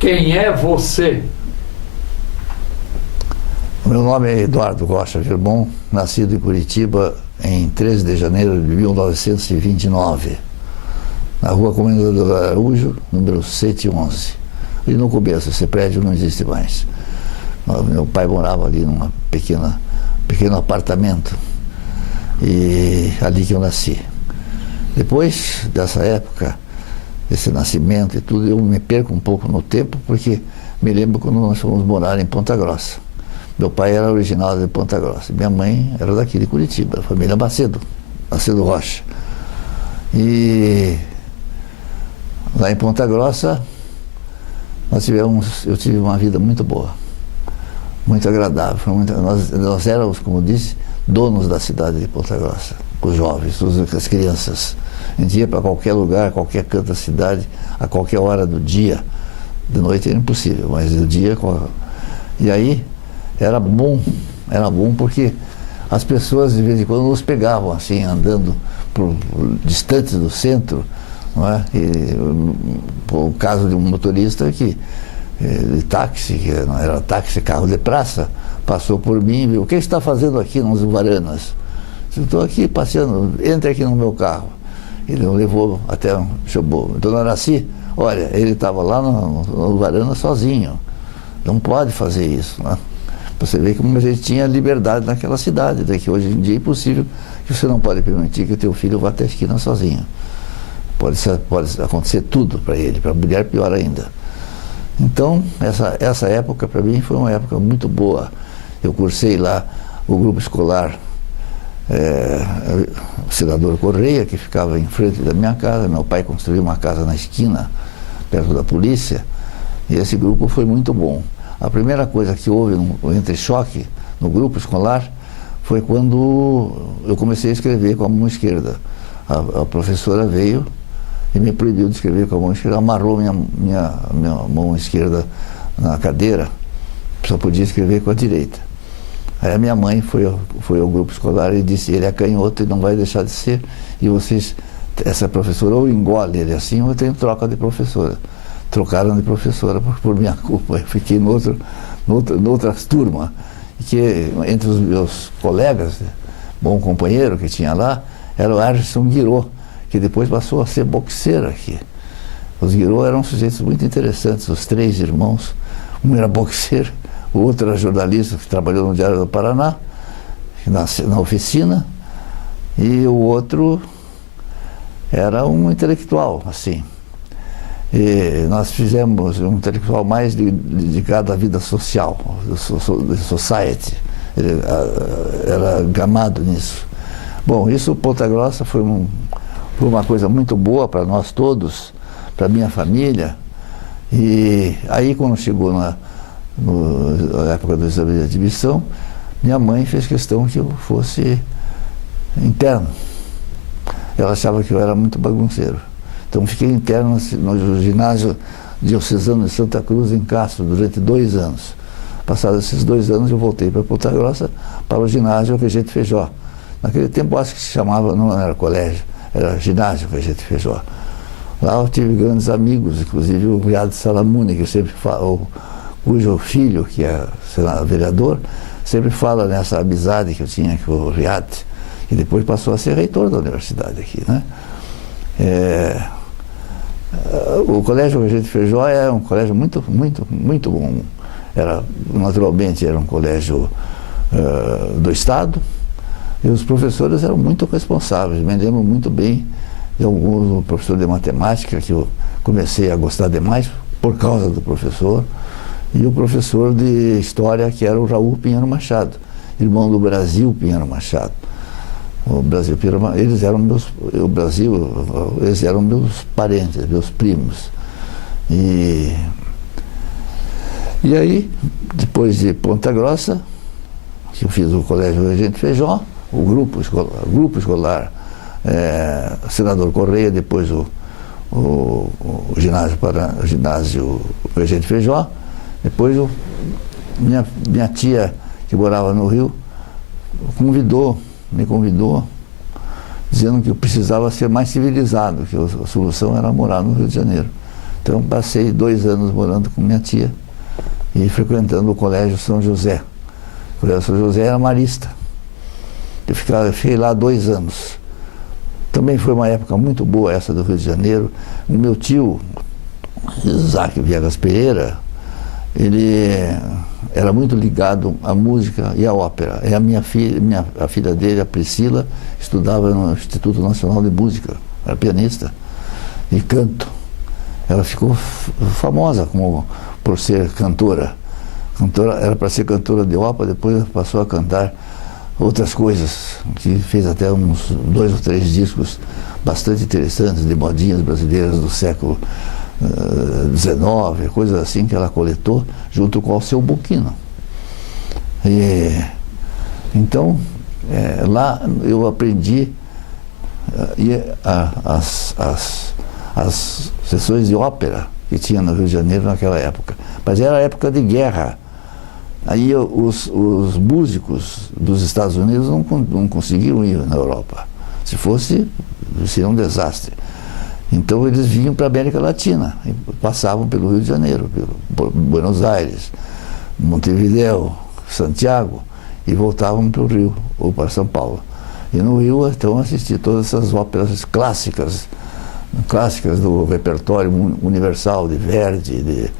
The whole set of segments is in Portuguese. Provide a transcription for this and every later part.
Quem é você? Meu nome é Eduardo Rocha Virbon, nascido em Curitiba em 13 de janeiro de 1929, na rua Comendador Araújo, número 111. E no começo, esse prédio não existe mais. Meu pai morava ali num pequeno apartamento, e ali que eu nasci. Depois dessa época, esse nascimento e tudo, eu me perco um pouco no tempo, porque me lembro quando nós fomos morar em Ponta Grossa. Meu pai era original de Ponta Grossa, minha mãe era daqui de Curitiba, da família Macedo Rocha. E lá em Ponta Grossa, eu tive uma vida muito boa, muito agradável. Nós éramos, como disse, donos da cidade de Ponta Grossa, os jovens, as crianças. A gente ia para qualquer lugar, qualquer canto da cidade, a qualquer hora do dia. De noite era impossível, mas do dia... E aí era bom porque as pessoas de vez em quando nos pegavam assim, andando distantes do centro, não é? E, o caso de um motorista de táxi, que não era táxi, carro de praça, passou por mim e viu: o que está fazendo aqui nos Varanas? Estou aqui passeando, entre aqui no meu carro. Ele me levou até chamou: Dona Araci, olha, ele estava lá no Varana sozinho, não pode fazer isso, né? Você vê como a gente tinha liberdade naquela cidade, que hoje em dia é impossível, que você não pode permitir que o teu filho vá até a esquina sozinho. Pode acontecer tudo para ele, para a mulher pior ainda. Então, essa época para mim foi uma época muito boa. Eu cursei lá o grupo escolar Senador Correia, que ficava em frente da minha casa. Meu pai construiu uma casa na esquina, perto da polícia, e esse grupo foi muito bom. A primeira coisa que houve um entrechoque no grupo escolar foi quando eu comecei a escrever com a mão esquerda. A professora veio e me proibiu de escrever com a mão esquerda, amarrou minha mão esquerda na cadeira, só podia escrever com a direita. Aí a minha mãe foi ao grupo escolar e disse: ele é canhoto e não vai deixar de ser, e vocês, essa professora, ou engole ele assim, ou tem troca de professora. Trocaram de professora por minha culpa. Eu fiquei noutra turma, que entre os meus colegas, bom companheiro que tinha lá, era o Arson Guirot, que depois passou a ser boxeiro aqui. Os Guirot eram sujeitos muito interessantes, os três irmãos. Um era boxeiro, o outro era jornalista, que trabalhou no Diário do Paraná, na oficina, e o outro era um intelectual, assim. E nós fizemos um intelectual mais dedicado à vida social, society. Ele era gamado nisso. Bom, isso, Ponta Grossa, foi uma coisa muito boa para nós todos, para minha família. E aí, quando chegou na época do exame de admissão, minha mãe fez questão que eu fosse interno. Ela achava que eu era muito bagunceiro. Então fiquei interno no ginásio diocesano de Santa Cruz, em Castro, durante 2 anos. Passados esses 2 anos, eu voltei para Ponta Grossa, para o ginásio Regente Feijó. Naquele tempo, acho que se chamava, não era colégio, era ginásio Regente Feijó. Lá eu tive grandes amigos, inclusive o Riad Salamuni, que eu sempre falo, cujo filho, que é vereador, sempre fala nessa amizade que eu tinha com o Riad, que depois passou a ser reitor da universidade aqui, né? O Colégio Regente Feijó é um colégio muito bom. Naturalmente era um colégio do Estado, e os professores eram muito responsáveis. Me lembro muito bem de algum professor de matemática, que eu comecei a gostar demais por causa do professor, e o professor de História, que era o Raul Pinheiro Machado, irmão do Brasil Pinheiro Machado. O Brasil Pinheiro, eles eram meus parentes, meus primos. E aí, depois de Ponta Grossa, que eu fiz o Colégio Regente Feijó, o grupo escolar Senador Correia, depois o ginásio Regente Feijó, depois minha tia, que morava no Rio, me convidou, dizendo que eu precisava ser mais civilizado, que a solução era morar no Rio de Janeiro. Então passei 2 anos morando com minha tia e frequentando o Colégio São José. O Colégio São José era marista. Eu fiquei lá 2 anos. Também foi uma época muito boa essa do Rio de Janeiro. O meu tio, Isaac Viegas Pereira, ele era muito ligado à música e à ópera. E a filha dele, a Priscila, estudava no Instituto Nacional de Música, era pianista e canto. Ela ficou famosa por ser cantora. Era para ser cantora de ópera, depois passou a cantar outras coisas, que fez até uns 2 ou 3 discos bastante interessantes, de modinhas brasileiras do século XIX, coisas assim que ela coletou, junto com o Alceu Bocchino. Então, lá eu aprendi as sessões de ópera que tinha no Rio de Janeiro naquela época. Mas era a época de guerra. Aí os músicos dos Estados Unidos não conseguiram ir na Europa. Se fosse, seria um desastre. Então eles vinham para a América Latina, e passavam pelo Rio de Janeiro, por Buenos Aires, Montevideo, Santiago, e voltavam para o Rio ou para São Paulo. E no Rio, então, assisti todas essas óperas clássicas do repertório universal, de Verdi,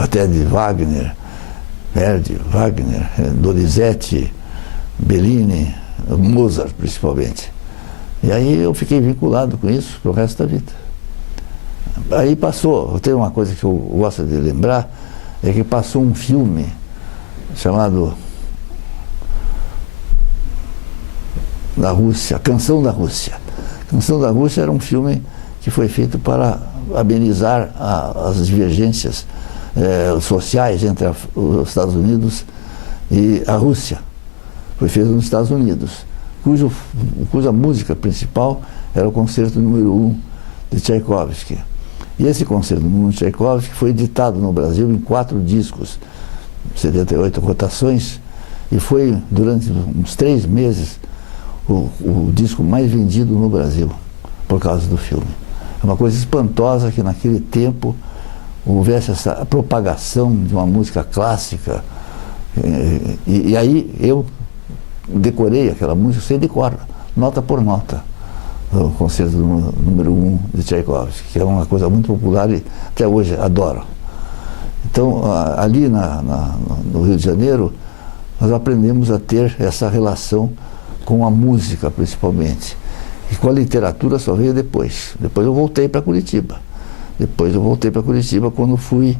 até de Wagner, Donizetti, Bellini, Mozart principalmente. E aí eu fiquei vinculado com isso pro resto da vida. Aí passou, tem uma coisa que eu gosto de lembrar, é que passou um filme chamado da Rússia, Canção da Rússia. Canção da Rússia era um filme que foi feito para amenizar as divergências sociais entre os Estados Unidos e a Rússia. Foi feito nos Estados Unidos, cuja música principal era o Concerto número 1 de Tchaikovsky. E esse Concerto número 1 de Tchaikovsky foi editado no Brasil em 4 discos, 78 rotações, e foi durante uns 3 meses o disco mais vendido no Brasil, por causa do filme. É uma coisa espantosa que naquele tempo houvesse essa propagação de uma música clássica. E aí eu decorei aquela música, sei de cor, nota por nota, o Concerto número 1 de Tchaikovsky, que é uma coisa muito popular e até hoje adoro. Então, ali no Rio de Janeiro, nós aprendemos a ter essa relação com a música, principalmente. E com a literatura só veio depois. Depois eu voltei para Curitiba. Quando fui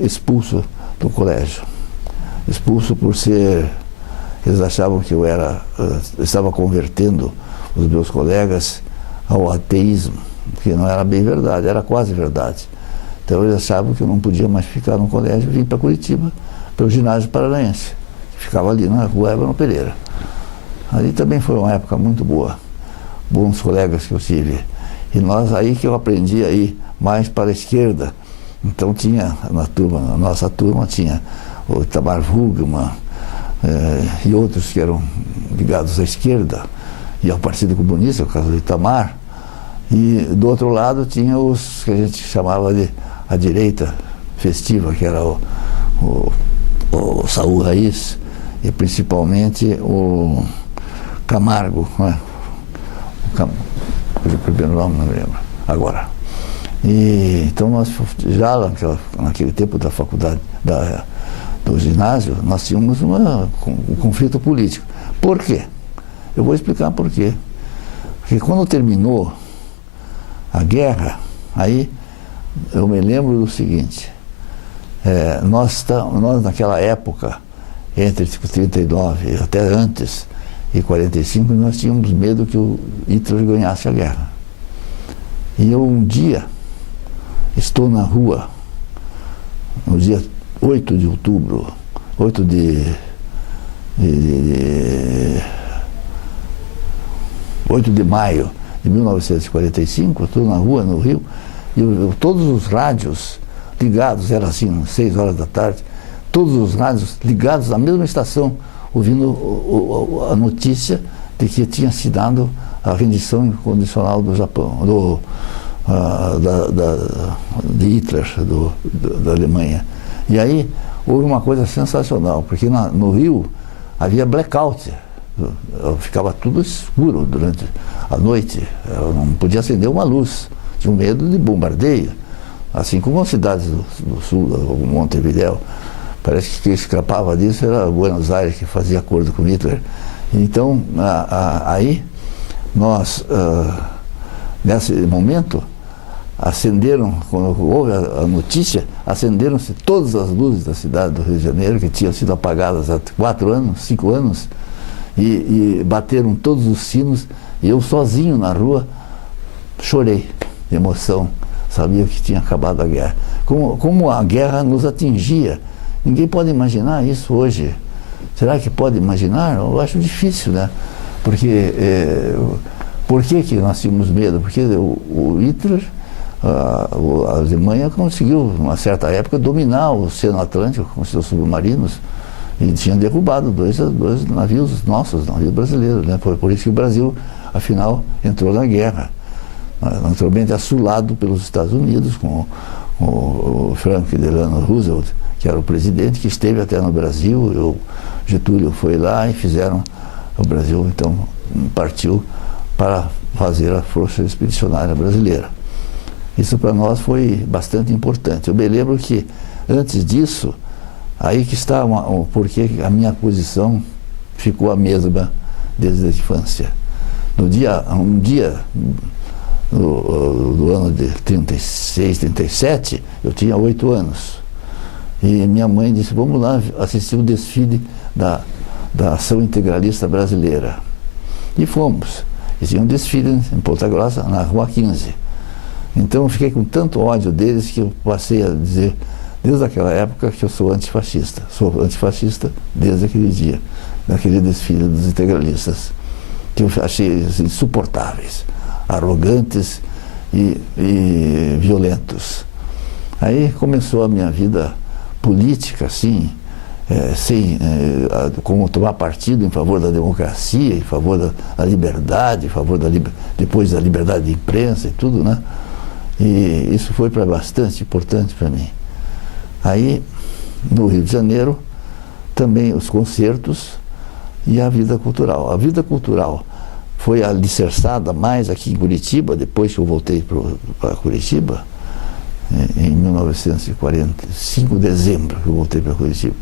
expulso do colégio. Expulso por ser... Eles achavam que eu estava convertendo os meus colegas ao ateísmo, que não era bem verdade, era quase verdade. Então eles achavam que eu não podia mais ficar no colégio e vim para Curitiba, para o ginásio paranaense, que ficava ali na rua Evan Pereira. Ali também foi uma época muito boa, bons colegas que eu tive. E aí que eu aprendi a ir mais para a esquerda. Então tinha na nossa turma tinha o Itamar Wugman, e outros que eram ligados à esquerda e ao Partido Comunista, o caso do Itamar. E do outro lado tinha os que a gente chamava de a direita festiva, que era o Saul Raiz e principalmente o Camargo, né? O primeiro nome não lembro agora. E então nós já naquele tempo da faculdade, do ginásio, nós tínhamos um conflito político. Por quê? Eu vou explicar por quê. Porque quando terminou a guerra, aí eu me lembro do seguinte, nós naquela época, entre 39 e até antes, e 45, nós tínhamos medo que o Hitler ganhasse a guerra. E eu um dia estou na rua, no dia 8 de outubro, 8 de 8 de maio de 1945, estou na rua, no Rio, e todos os rádios ligados, era assim, 6 horas da tarde, todos os rádios ligados à mesma estação, ouvindo a notícia de que tinha se dado a rendição incondicional do Japão, de Hitler, da Alemanha. E aí houve uma coisa sensacional, porque no Rio havia blackout, ficava tudo escuro durante a noite, não podia acender uma luz, tinha medo de bombardeio, assim como as cidades do sul, o Montevidéu. Parece que quem escapava disso era Buenos Aires, que fazia acordo com Hitler. Então, aí, nós, nesse momento, quando houve a notícia, acenderam-se todas as luzes da cidade do Rio de Janeiro, que tinham sido apagadas há 4 anos, 5 anos, e bateram todos os sinos, e eu sozinho na rua chorei de emoção, sabia que tinha acabado a guerra. Como a guerra nos atingia, ninguém pode imaginar isso hoje. Será que pode imaginar? Eu acho difícil, né? Porque, por que nós tínhamos medo? Porque o Hitler, a Alemanha conseguiu, numa certa época, dominar o Oceano Atlântico com seus submarinos e tinha derrubado dois navios nossos, navios brasileiros, né? Foi por isso que o Brasil, afinal, entrou na guerra. Naturalmente assolado pelos Estados Unidos, com o Franklin Delano Roosevelt, que era o presidente, que esteve até no Brasil. O Getúlio foi lá e fizeram, o Brasil então partiu para fazer a Força Expedicionária Brasileira. Isso para nós foi bastante importante. Eu me lembro que antes disso, aí que está porque a minha posição ficou a mesma desde a infância. Um dia do ano de 36, 37, eu tinha 8 anos. E minha mãe disse, vamos lá assistir o desfile da Ação Integralista Brasileira. E fomos. E tinha um desfile em Ponta Grossa, na Rua 15. Então eu fiquei com tanto ódio deles que eu passei a dizer, desde aquela época, que eu sou antifascista. Sou antifascista desde aquele dia, daquele desfile dos integralistas, que eu achei insuportáveis, arrogantes e violentos. Aí começou a minha vida política, assim, como tomar partido em favor da democracia, em favor da liberdade, em favor depois da liberdade de imprensa e tudo, né? E isso foi bastante importante para mim. Aí, no Rio de Janeiro, também os concertos e a vida cultural. A vida cultural foi alicerçada mais aqui em Curitiba, depois que eu voltei para Curitiba, em 1945, dezembro, que eu voltei para Curitiba.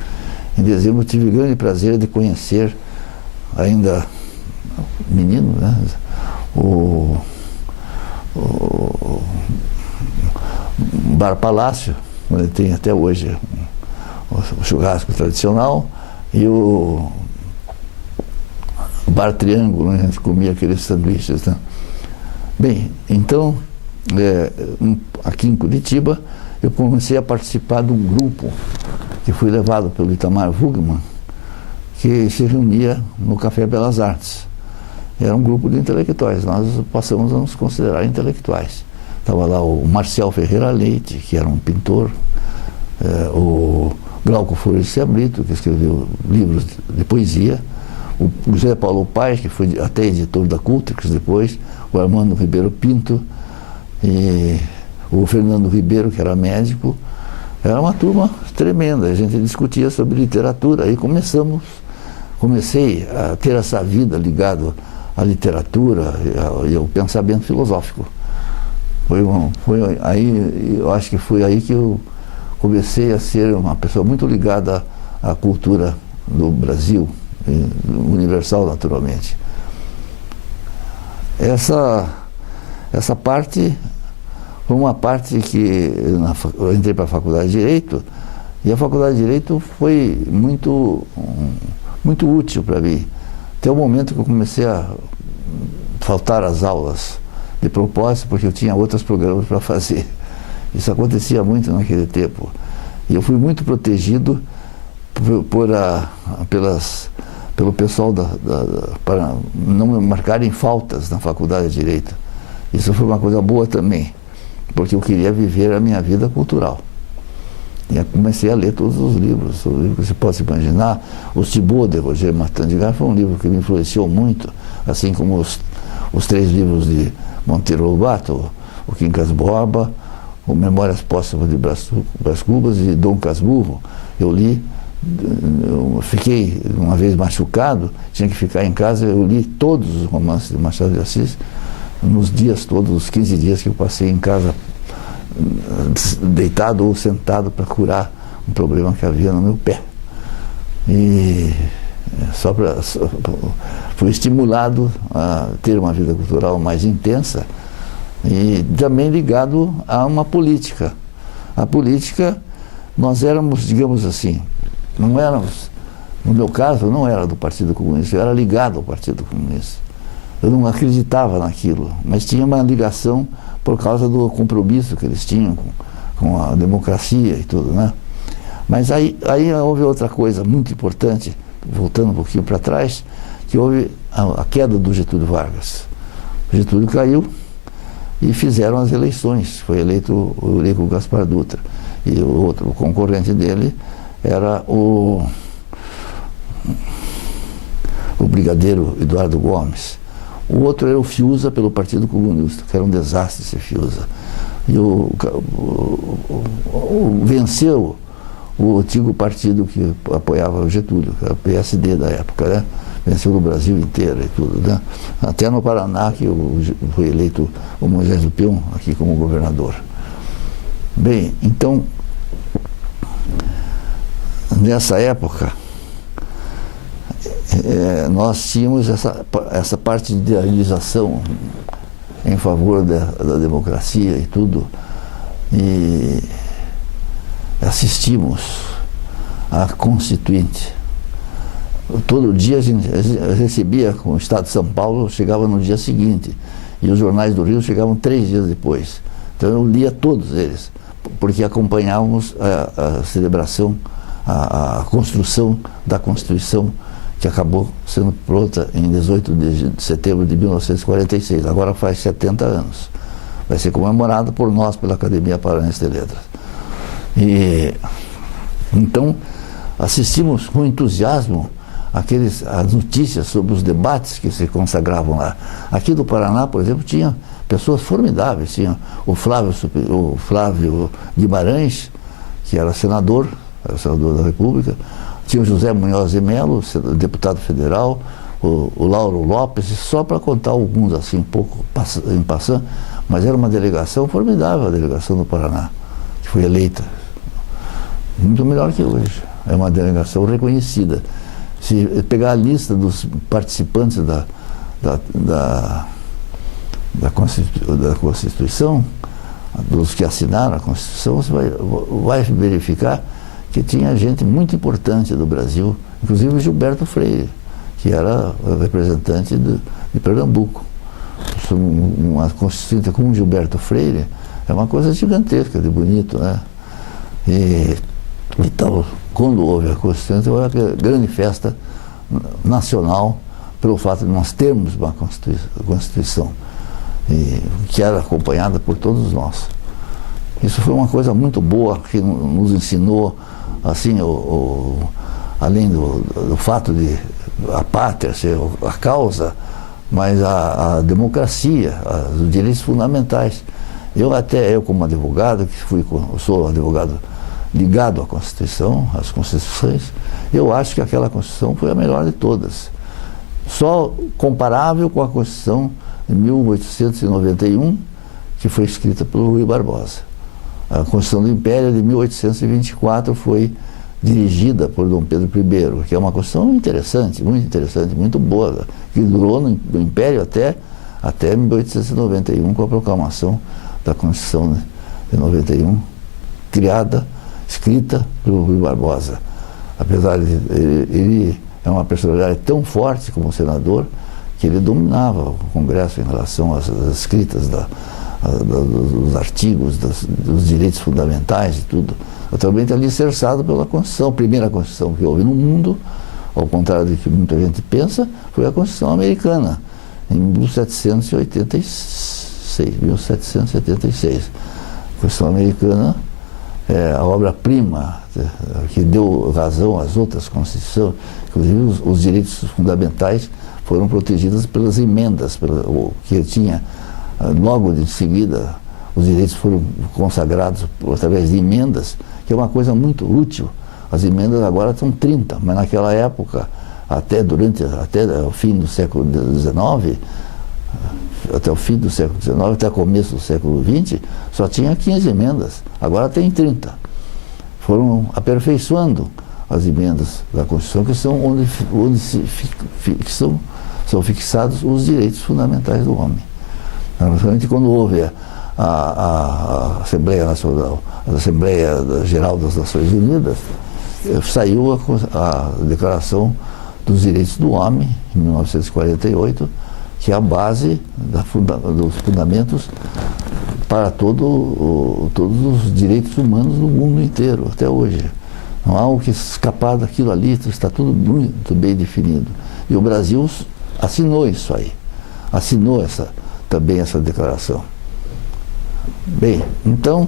Em dezembro eu tive o grande prazer de conhecer, ainda menino, né, o Bar Palácio, onde tem até hoje o churrasco tradicional, e o Bar Triângulo, né, a gente comia aqueles sanduíches, né? Bem, então, aqui em Curitiba, eu comecei a participar de um grupo que foi levado pelo Itamar Wugman, que se reunia no Café Belas Artes. Era um grupo de intelectuais, nós passamos a nos considerar intelectuais. Estava lá o Marcial Ferreira Leite, que era um pintor, o Glauco Florescia Brito, que escreveu livros de poesia, o José Paulo Paes, que foi até editor da Cultrix depois, o Armando Ribeiro Pinto, e o Fernando Ribeiro, que era médico. Era uma turma tremenda, a gente discutia sobre literatura. Aí comecei a ter essa vida ligada à literatura e ao pensamento filosófico. Eu acho que foi aí que eu comecei a ser uma pessoa muito ligada à cultura do Brasil, universal naturalmente. Essa parte foi uma parte que eu entrei para a Faculdade de Direito, e a Faculdade de Direito foi muito útil para mim. Até o momento que eu comecei a faltar às aulas de propósito, porque eu tinha outros programas para fazer. Isso acontecia muito naquele tempo. E eu fui muito protegido pelo pessoal para não me marcarem faltas na Faculdade de Direito. Isso foi uma coisa boa também, porque eu queria viver a minha vida cultural. E eu comecei a ler todos os livros que você pode imaginar. O Thibaut de Roger Martin de Gars foi um livro que me influenciou muito, assim como os 3 livros de Monteiro Lobato, o Quincas Borba, o Memórias Póstumas de Brás Cubas e Dom Casmurro. Eu li, eu fiquei uma vez machucado, tinha que ficar em casa, eu li todos os romances de Machado de Assis, nos dias todos, os 15 dias que eu passei em casa, deitado ou sentado para curar um problema que havia no meu pé. E fui estimulado a ter uma vida cultural mais intensa e também ligado a uma política. A política, nós éramos, digamos assim, não éramos, no meu caso, eu não era do Partido Comunista, eu era ligado ao Partido Comunista. Eu não acreditava naquilo, mas tinha uma ligação por causa do compromisso que eles tinham com a democracia e tudo, né? Mas aí houve outra coisa muito importante, voltando um pouquinho para trás, que houve a queda do Getúlio Vargas. O Getúlio caiu e fizeram as eleições. Foi eleito o Eurico Gaspar Dutra. E o concorrente dele era o brigadeiro Eduardo Gomes. O outro era o Fiuza pelo Partido Comunista, que era um desastre esse Fiuza. E venceu o antigo partido que apoiava o Getúlio, que era o PSD da época, né? Venceu no Brasil inteiro e tudo, né? Até no Paraná, que foi eleito o Moisés do Peão aqui como governador. Bem, então, nessa época, nós tínhamos essa parte de idealização em favor da democracia e tudo, e assistimos à Constituinte. Todo dia a gente recebia com o Estado de São Paulo, chegava no dia seguinte, e os jornais do Rio chegavam 3 dias depois. Então eu lia todos eles, porque acompanhávamos a celebração, a construção da Constituição, que acabou sendo pronta em 18 de setembro de 1946, agora faz 70 anos. Vai ser comemorada por nós, pela Academia Paranaense de Letras. E então assistimos com entusiasmo as notícias sobre os debates que se consagravam lá. Aqui do Paraná, por exemplo, tinha pessoas formidáveis. Tinha o Flávio Guimarães, que era senador da República. Tinha o José Munhoz de Mello, deputado federal, o Lauro Lopes, só para contar alguns assim, um pouco em passando, mas era uma delegação formidável, a delegação do Paraná, que foi eleita. Muito melhor que hoje. É uma delegação reconhecida. Se pegar a lista dos participantes da Constituição, dos que assinaram a Constituição, você vai verificar que tinha gente muito importante do Brasil, inclusive o Gilberto Freire, que era representante de Pernambuco. Uma Constituinte com o Gilberto Freire é uma coisa gigantesca, de bonito, né? Então, quando houve a Constituinte, foi uma grande festa nacional pelo fato de nós termos uma Constituição, que era acompanhada por todos nós. Isso foi uma coisa muito boa, que nos ensinou, assim, além do fato de a pátria ser a causa, mas a democracia, os direitos fundamentais. Eu como advogado, sou advogado ligado à Constituição, às Constituições, eu acho que aquela Constituição foi a melhor de todas. Só comparável com a Constituição de 1891, que foi escrita pelo Rui Barbosa. A Constituição do Império de 1824 foi dirigida por Dom Pedro I, que é uma Constituição interessante, muito boa, que durou no Império até 1891, com a proclamação da Constituição de 91, escrita pelo Rui Barbosa. Apesar de ele é uma personalidade tão forte como senador, que ele dominava o Congresso em relação às escritas dos artigos, dos direitos fundamentais e tudo, totalmente alicerçado pela Constituição. A primeira Constituição que houve no mundo, ao contrário do que muita gente pensa, foi a Constituição americana, em 1776. A Constituição americana é a obra-prima que deu razão às outras Constituições, inclusive os direitos fundamentais foram protegidos pelas emendas, que tinha logo de seguida os direitos foram consagrados através de emendas, que é uma coisa muito útil. As emendas agora são 30, mas naquela época, até o fim do século XIX, até o fim do século XIX, até o começo do século XX, só tinha 15 emendas, agora tem 30. Foram aperfeiçoando as emendas da Constituição, que são onde são fixados os direitos fundamentais do homem. Realmente, quando houve a Assembleia Nacional, a Assembleia Geral das Nações Unidas, saiu a Declaração dos Direitos do Homem, em 1948, que é a base dos fundamentos para todos os direitos humanos no mundo inteiro, até hoje. Não há o que escapar daquilo ali, está tudo muito bem definido. E o Brasil assinou isso aí, assinou também essa declaração. Bem, então,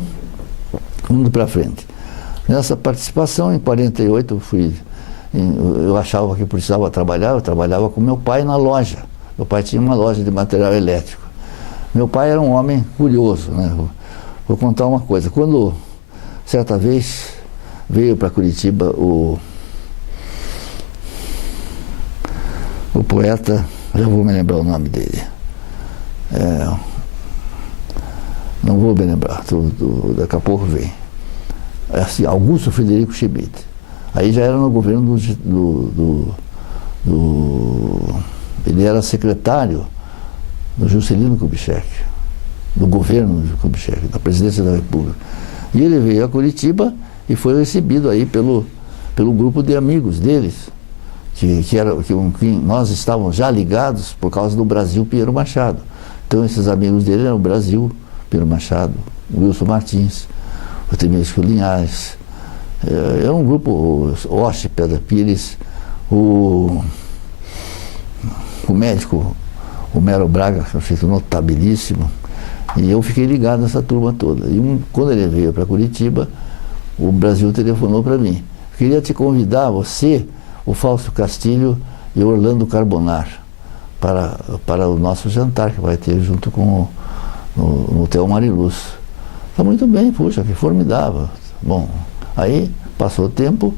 indo para frente. Nessa participação, em 48, eu achava que precisava trabalhar, eu trabalhava com meu pai na loja. Meu pai tinha uma loja de material elétrico. Meu pai era um homem curioso, né? Vou contar uma coisa. Quando, certa vez, veio para Curitiba o poeta, já vou me lembrar o nome dele. Não vou me lembrar, daqui a pouco vem. É assim, Augusto Frederico Schmidt. Aí já era no governo ele era secretário do Juscelino Kubitschek, do governo de Kubitschek, da presidência da República. E ele veio a Curitiba e foi recebido aí pelo grupo de amigos deles, que nós estávamos já ligados por causa do Brasil Pinheiro Machado. Então esses amigos dele eram o Brasil Pinheiro Machado, o Wilson Martins, o Temísio Linhares, era um grupo, o Oste Pedra Pires, o médico, o Mero Braga, que é um sujeito notabilíssimo, e eu fiquei ligado nessa turma toda. E quando ele veio para Curitiba, o Brasil telefonou para mim. Queria te convidar, você, o Fausto Castilho e o Orlando Carbonar, para o nosso jantar que vai ter junto com no Hotel Mariluz. Está muito bem, puxa, que formidável. Bom, aí passou o tempo,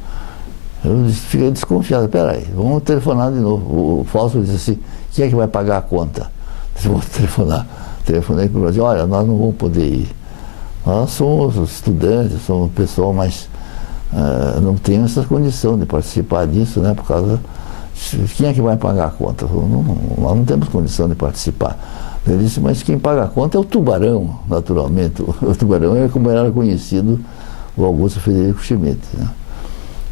eu fiquei desconfiado. Espera aí, vamos telefonar de novo. O Fausto disse assim: quem é que vai pagar a conta? Eu vou telefonar. Telefonei para o Brasil: olha, nós não vamos poder ir. Nós somos estudantes, somos pessoal, mas não temos essa condição de participar disso, né? Por causa. Quem é que vai pagar a conta? Nós não temos condição de participar. Ele disse: mas quem paga a conta é o Tubarão, naturalmente. O Tubarão é como era conhecido o Augusto Frederico Schmidt, né?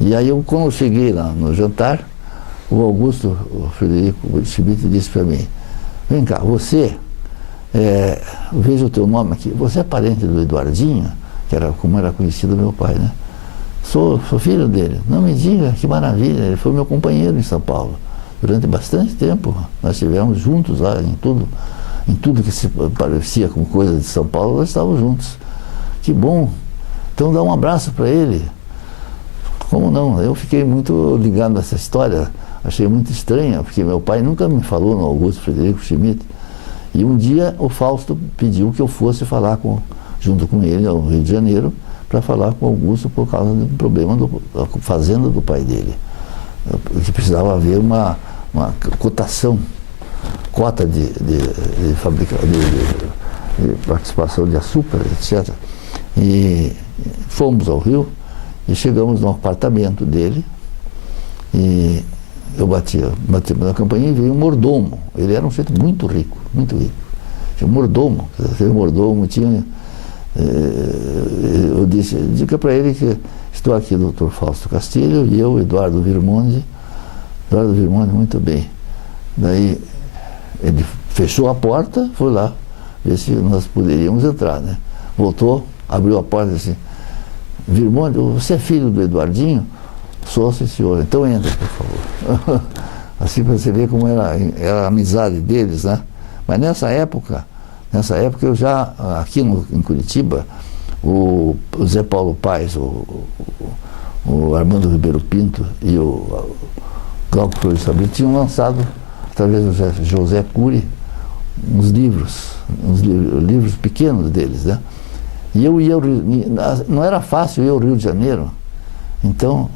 E aí, quando eu cheguei lá no jantar, o Augusto Frederico Schmidt disse para mim: vem cá, você, veja o teu nome aqui, você é parente do Eduardinho, que era como era conhecido meu pai, né? Sou filho dele. Não me diga, que maravilha, ele foi meu companheiro em São Paulo. Durante bastante tempo, nós estivemos juntos lá em tudo que se parecia com coisa de São Paulo, nós estávamos juntos. Que bom, então dá um abraço para ele. Como não? Eu fiquei muito ligado nessa história, achei muito estranha, porque meu pai nunca me falou no Augusto Frederico Schmidt. E um dia o Fausto pediu que eu fosse falar junto com ele ao Rio de Janeiro, para falar com o Augusto por causa do problema da fazenda do pai dele. Que precisava haver uma cota de participação de açúcar, etc. E fomos ao Rio e chegamos no apartamento dele e eu bati na campainha e veio um mordomo. Ele era um sujeito muito rico, muito rico. Tinha um mordomo, tinha... Eu diga para ele que estou aqui, doutor Fausto Castilho, e eu, Eduardo Virmonde. Eduardo Virmonde, muito bem. Daí ele fechou a porta, foi lá ver se nós poderíamos entrar, né? Voltou, abriu a porta e disse: Virmonde, você é filho do Eduardinho? Sou, sim, senhor. Então entra, por favor. Assim para você ver como era a amizade deles, né? Mas nessa época eu já, aqui em Curitiba, o Zé Paulo Paes, o Armando Ribeiro Pinto e o Glauco Flores Sabino tinham lançado, através do José Cury, uns livros pequenos deles, né? E eu ia ao Rio, não era fácil ir ao Rio de Janeiro, então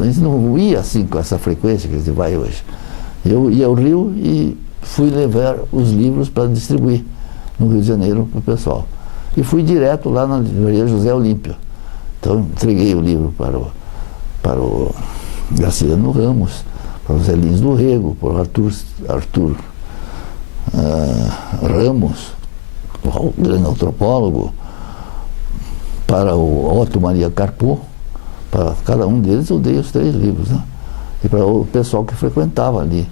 a gente não ia assim com essa frequência que a gente vai hoje. Eu ia ao Rio e fui levar os livros para distribuir no Rio de Janeiro para o pessoal. E fui direto lá na livraria José Olímpio. Então entreguei o livro para o Graciliano Ramos, para o Zé Lins do Rego, para o Arthur Ramos, o grande antropólogo, para o Otto Maria Carpo. Para cada um deles eu dei os 3 livros, né? E para o pessoal que frequentava ali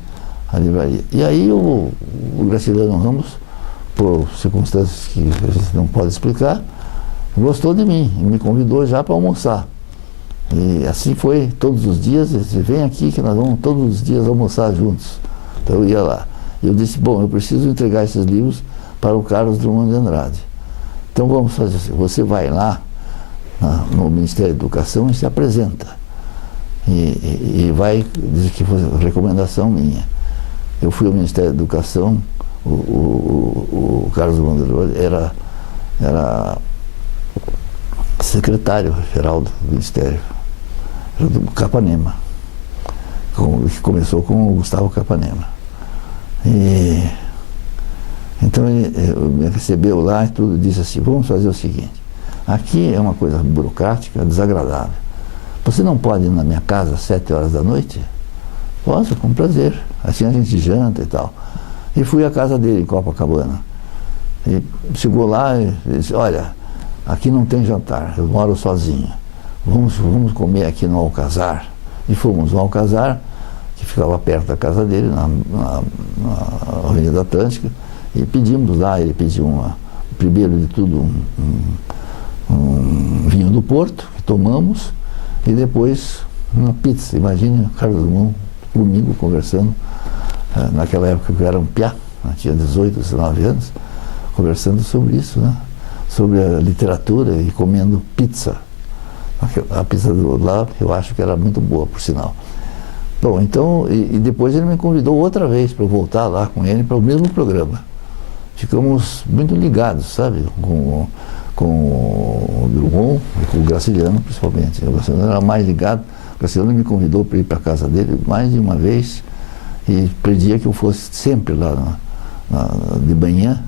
a livraria. E aí o Graciliano Ramos, por circunstâncias que a gente não pode explicar, gostou de mim e me convidou já para almoçar. E assim foi todos os dias. Ele disse: vem aqui que nós vamos todos os dias almoçar juntos. Então eu ia lá. Eu disse: bom, eu preciso entregar esses livros para o Carlos Drummond de Andrade. Então vamos fazer assim: você vai lá no Ministério da Educação e se apresenta. E vai dizer que foi recomendação minha. Eu fui ao Ministério da Educação, o Carlos Drummond de Andrade era secretário-geral do Ministério, era do Capanema, que começou com o Gustavo Capanema. Então ele me recebeu lá e tudo, disse assim: vamos fazer o seguinte, aqui é uma coisa burocrática, desagradável. Você não pode ir na minha casa às 7 horas da noite? Posso, com prazer. Assim a gente janta e tal. E fui à casa dele em Copacabana. E chegou lá e disse: olha, aqui não tem jantar, eu moro sozinho. Vamos comer aqui no Alcazar. E fomos no Alcazar, que ficava perto da casa dele, na Avenida Atlântica, e pedimos lá. Ele pediu primeiro de tudo um vinho do Porto, que tomamos, e depois uma pizza. Imagine o Carlos Drummond comigo conversando, naquela época eu era um piá, tinha 18, 19 anos, conversando sobre isso, né? Sobre a literatura e comendo pizza. A pizza lá eu acho que era muito boa, por sinal. Bom, então, e depois ele me convidou outra vez para eu voltar lá com ele para o mesmo programa. Ficamos muito ligados, sabe, com o Drummond e com o Graciliano, principalmente. O Graciliano era mais ligado. O Graciliano me convidou para ir para a casa dele mais de uma vez e pedia que eu fosse sempre lá de manhã,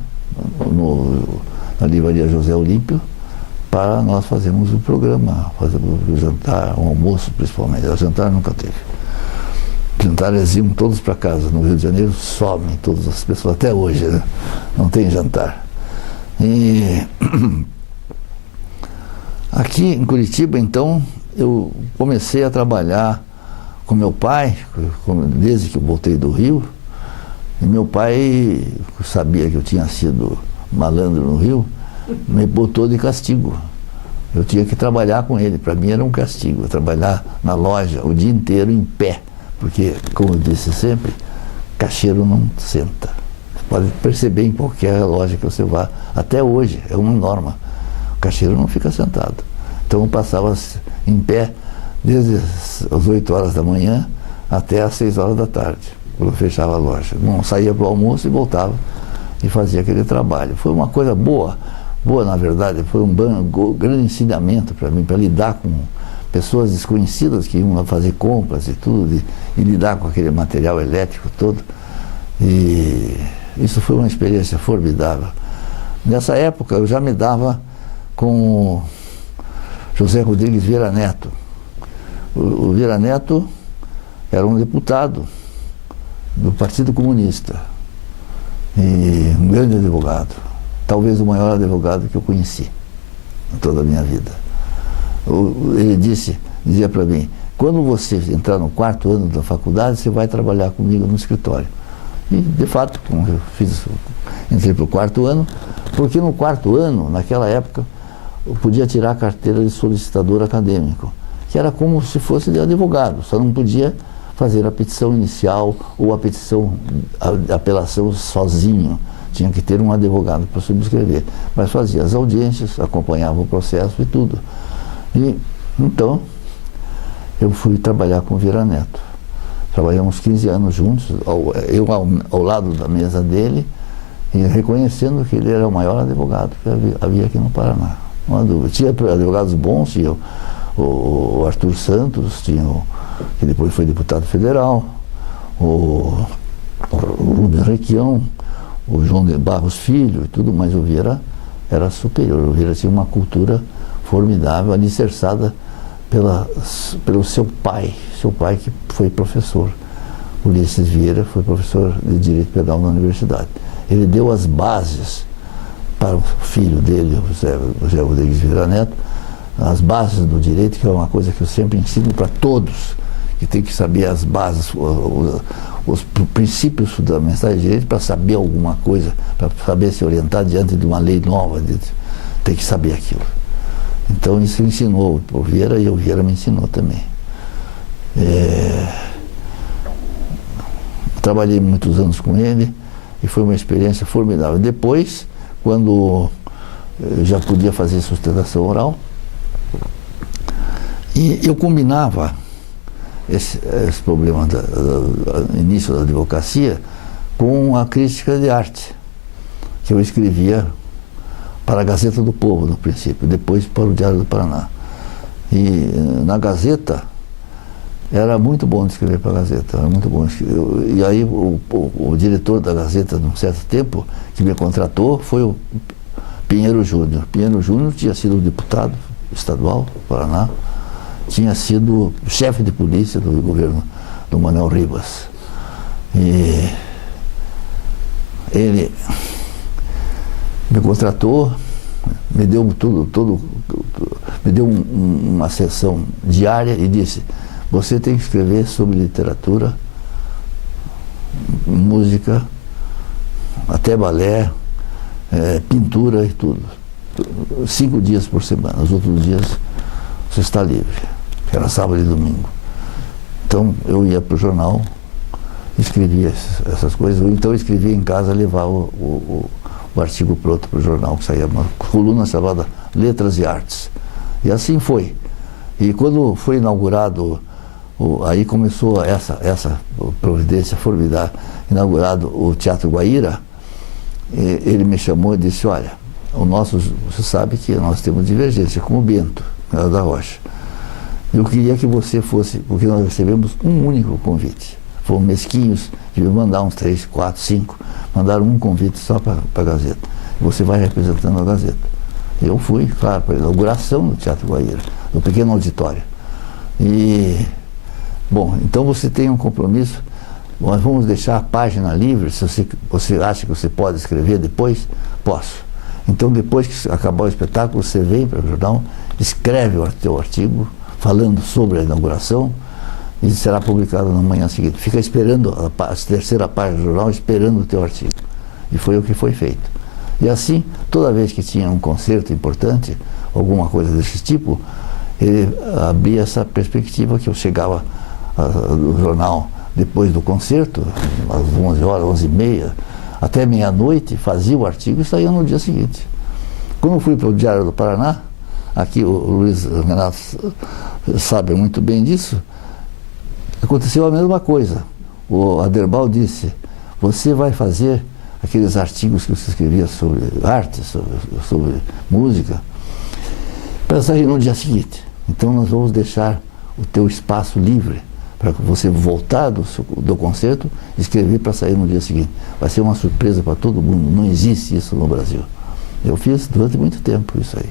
na livraria José Olímpio, para nós fazermos o programa, fazermos o jantar, o almoço principalmente. O jantar nunca teve. Jantar eles iam todos para casa. No Rio de Janeiro somem todas as pessoas, até hoje, né? Não tem jantar. E aqui em Curitiba, então, eu comecei a trabalhar com meu pai, desde que eu voltei do Rio. E meu pai sabia que eu tinha sido malandro no Rio, me botou de castigo. Eu tinha que trabalhar com ele. Para mim era um castigo, trabalhar na loja o dia inteiro em pé. Porque, como eu disse sempre, caixeiro não senta. Você pode perceber em qualquer loja que você vá, até hoje, é uma norma. O caixeiro não fica sentado. Então eu passava em pé desde as 8 horas da manhã até as 6 horas da tarde, quando eu fechava a loja. Não saía para o almoço e voltava e fazia aquele trabalho. Foi uma coisa boa, na verdade, foi um grande ensinamento para mim, para lidar com pessoas desconhecidas que iam lá fazer compras e tudo, e lidar com aquele material elétrico todo. E isso foi uma experiência formidável. Nessa época eu já me dava com José Rodrigues Vieira Neto. O Vieira Neto era um deputado do Partido Comunista e um grande advogado, talvez o maior advogado que eu conheci em toda a minha vida. Ele dizia para mim: quando você entrar no 4º ano da faculdade, você vai trabalhar comigo no escritório. E, de fato, eu entrei para o 4º ano, porque no 4º ano, naquela época, eu podia tirar a carteira de solicitador acadêmico, que era como se fosse de advogado, só não podia fazer a petição inicial ou a apelação sozinho. Tinha que ter um advogado para subscrever. Mas fazia as audiências, acompanhava o processo e tudo. E então eu fui trabalhar com o Vieira Neto. Trabalhamos 15 anos juntos, eu ao lado da mesa dele e reconhecendo que ele era o maior advogado que havia aqui no Paraná. Não há dúvida. Tinha advogados bons, tinha o Arthur Santos, que depois foi deputado federal, o Rubens Requião, o João de Barros Filho e tudo, mas o Vieira era superior. O Vieira tinha uma cultura formidável, alicerçada pelo seu pai que foi professor. Ulisses Vieira foi professor de Direito Penal na universidade. Ele deu as bases para o filho dele, o José Rodrigues Vieira Neto, as bases do direito, que é uma coisa que eu sempre ensino para todos, que tem que saber as bases, os princípios fundamentais de direito para saber alguma coisa, para saber se orientar diante de uma lei nova, tem que saber aquilo. Então isso ensinou o Vieira e o Vieira me ensinou também. Trabalhei muitos anos com ele e foi uma experiência formidável. Depois, quando eu já podia fazer sustentação oral, e eu combinava esse problema do início da advocacia com a crítica de arte, que eu escrevia para a Gazeta do Povo, no princípio, depois para o Diário do Paraná. E na Gazeta, era muito bom de escrever para a Gazeta, era muito bom. E aí o diretor da Gazeta, num certo tempo, que me contratou, foi o Pinheiro Júnior. Pinheiro Júnior tinha sido deputado estadual do Paraná, tinha sido chefe de polícia do governo do Manuel Ribas. E ele me contratou, me deu me deu uma sessão diária e disse: você tem que escrever sobre literatura, música, até balé, pintura e tudo. 5 dias por semana. Os outros dias você está livre. Era sábado e domingo. Então eu ia para o jornal, escrevia essas coisas, ou então eu escrevia em casa, levava o artigo pronto para o jornal, que saía uma coluna chamada Letras e Artes. E assim foi. E quando foi inaugurado, aí começou essa providência formidável, inaugurado o Teatro Guaíra, ele me chamou e disse: olha, você sabe que nós temos divergência com o Bento da Rocha. Eu queria que você fosse, porque nós recebemos um único convite. Fomos mesquinhos de me mandar uns 3, 4, 5, mandaram um convite só para a Gazeta. Você vai representando a Gazeta. Eu fui, claro, para a inauguração do Teatro Guaíra, no pequeno auditório. E, bom, então você tem um compromisso, nós vamos deixar a página livre, se você acha que você pode escrever depois, posso. Então depois que acabar o espetáculo, você vem para o jornal, escreve o teu artigo, falando sobre a inauguração, e será publicado na manhã seguinte. Fica esperando a terceira página do jornal, esperando o teu artigo. E foi o que foi feito. E assim, toda vez que tinha um concerto importante, alguma coisa desse tipo, ele abria essa perspectiva que eu chegava no jornal depois do concerto, às 11 horas, 11h30, até meia-noite, fazia o artigo e saía no dia seguinte. Quando eu fui para o Diário do Paraná, aqui o Luiz Renato sabe muito bem disso, aconteceu a mesma coisa. O Aderbal disse: você vai fazer aqueles artigos que você escrevia sobre arte, sobre música, para sair no dia seguinte. Então nós vamos deixar o teu espaço livre para você voltar do concerto e escrever para sair no dia seguinte. Vai ser uma surpresa para todo mundo, não existe isso no Brasil. Eu fiz durante muito tempo isso aí.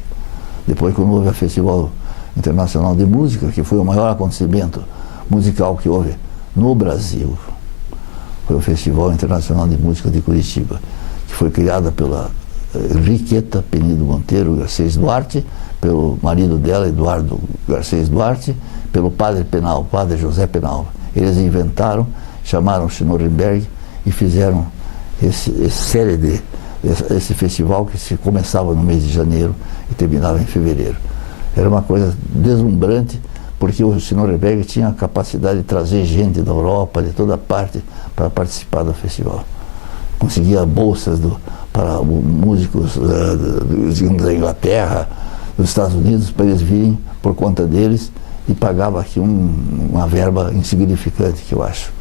Depois, quando houve o Festival Internacional de Música, que foi o maior acontecimento musical que houve no Brasil, foi o Festival Internacional de Música de Curitiba, que foi criada pela Enriqueta Penido Monteiro Garcês Duarte, pelo marido dela, Eduardo Garcês Duarte, pelo padre Penal, padre José Penal. Eles inventaram, chamaram Schnorrenberg e fizeram esse festival que se começava no mês de janeiro e terminava em fevereiro. Era uma coisa deslumbrante, porque o Schnorrenberg tinha a capacidade de trazer gente da Europa, de toda parte, para participar do festival. Conseguia bolsas para músicos da Inglaterra, dos Estados Unidos, para eles virem por conta deles, e pagava aqui uma verba insignificante, que eu acho.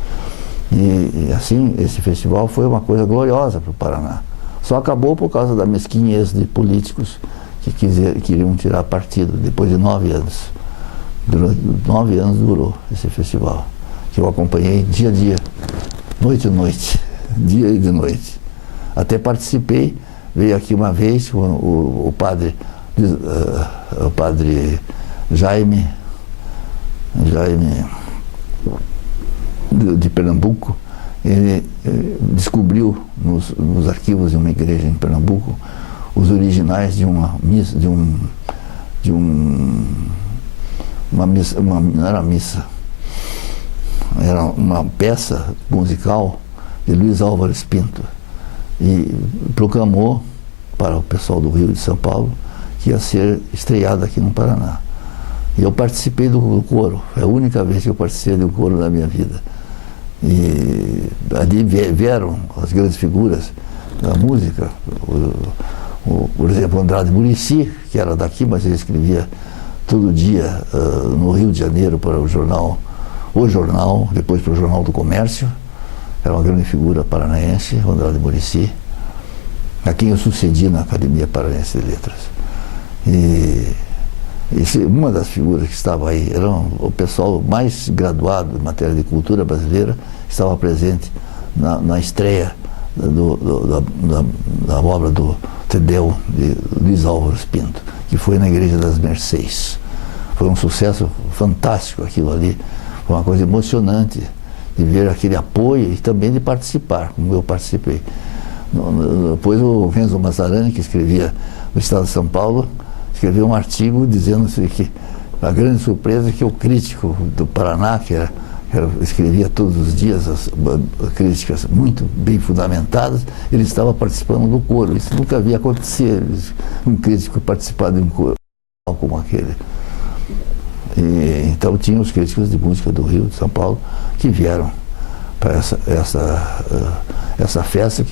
E assim, esse festival foi uma coisa gloriosa para o Paraná. Só acabou por causa da mesquinhez de políticos que queriam tirar partido, depois de 9 anos. Durante 9 anos durou esse festival, que eu acompanhei dia a dia, noite e noite, dia e de noite. Até participei, veio aqui uma vez o padre Jaime de Pernambuco. Ele descobriu nos arquivos de uma igreja em Pernambuco os originais de uma missa, não era missa, era uma peça musical de Luiz Álvares Pinto, e proclamou para o pessoal do Rio de São Paulo que ia ser estreada aqui no Paraná. E eu participei do coro, é a única vez que eu participei do coro na minha vida. E ali vieram as grandes figuras da música, por exemplo, Andrade Muricy, que era daqui, mas ele escrevia todo dia no Rio de Janeiro para o jornal, depois para o Jornal do Comércio. Era uma grande figura paranaense, Andrade Muricy, a quem eu sucedi na Academia Paranaense de Letras. Uma das figuras que estava aí era o pessoal mais graduado em matéria de cultura brasileira, que estava presente na estreia da obra do Tedeu de Luiz Álvares Pinto, que foi na Igreja das Mercês. Foi um sucesso fantástico aquilo ali, foi uma coisa emocionante de ver aquele apoio e também de participar, como eu participei. Depois o Renzo Mazzarani, que escrevia no Estado de São Paulo, escreveu um artigo dizendo que a grande surpresa é que o crítico do Paraná, que escrevia todos os dias as críticas muito bem fundamentadas, ele estava participando do coro. Isso nunca havia acontecido, um crítico participar de um coro como aquele. Então tinha os críticos de música do Rio, de São Paulo, que vieram para essa festa.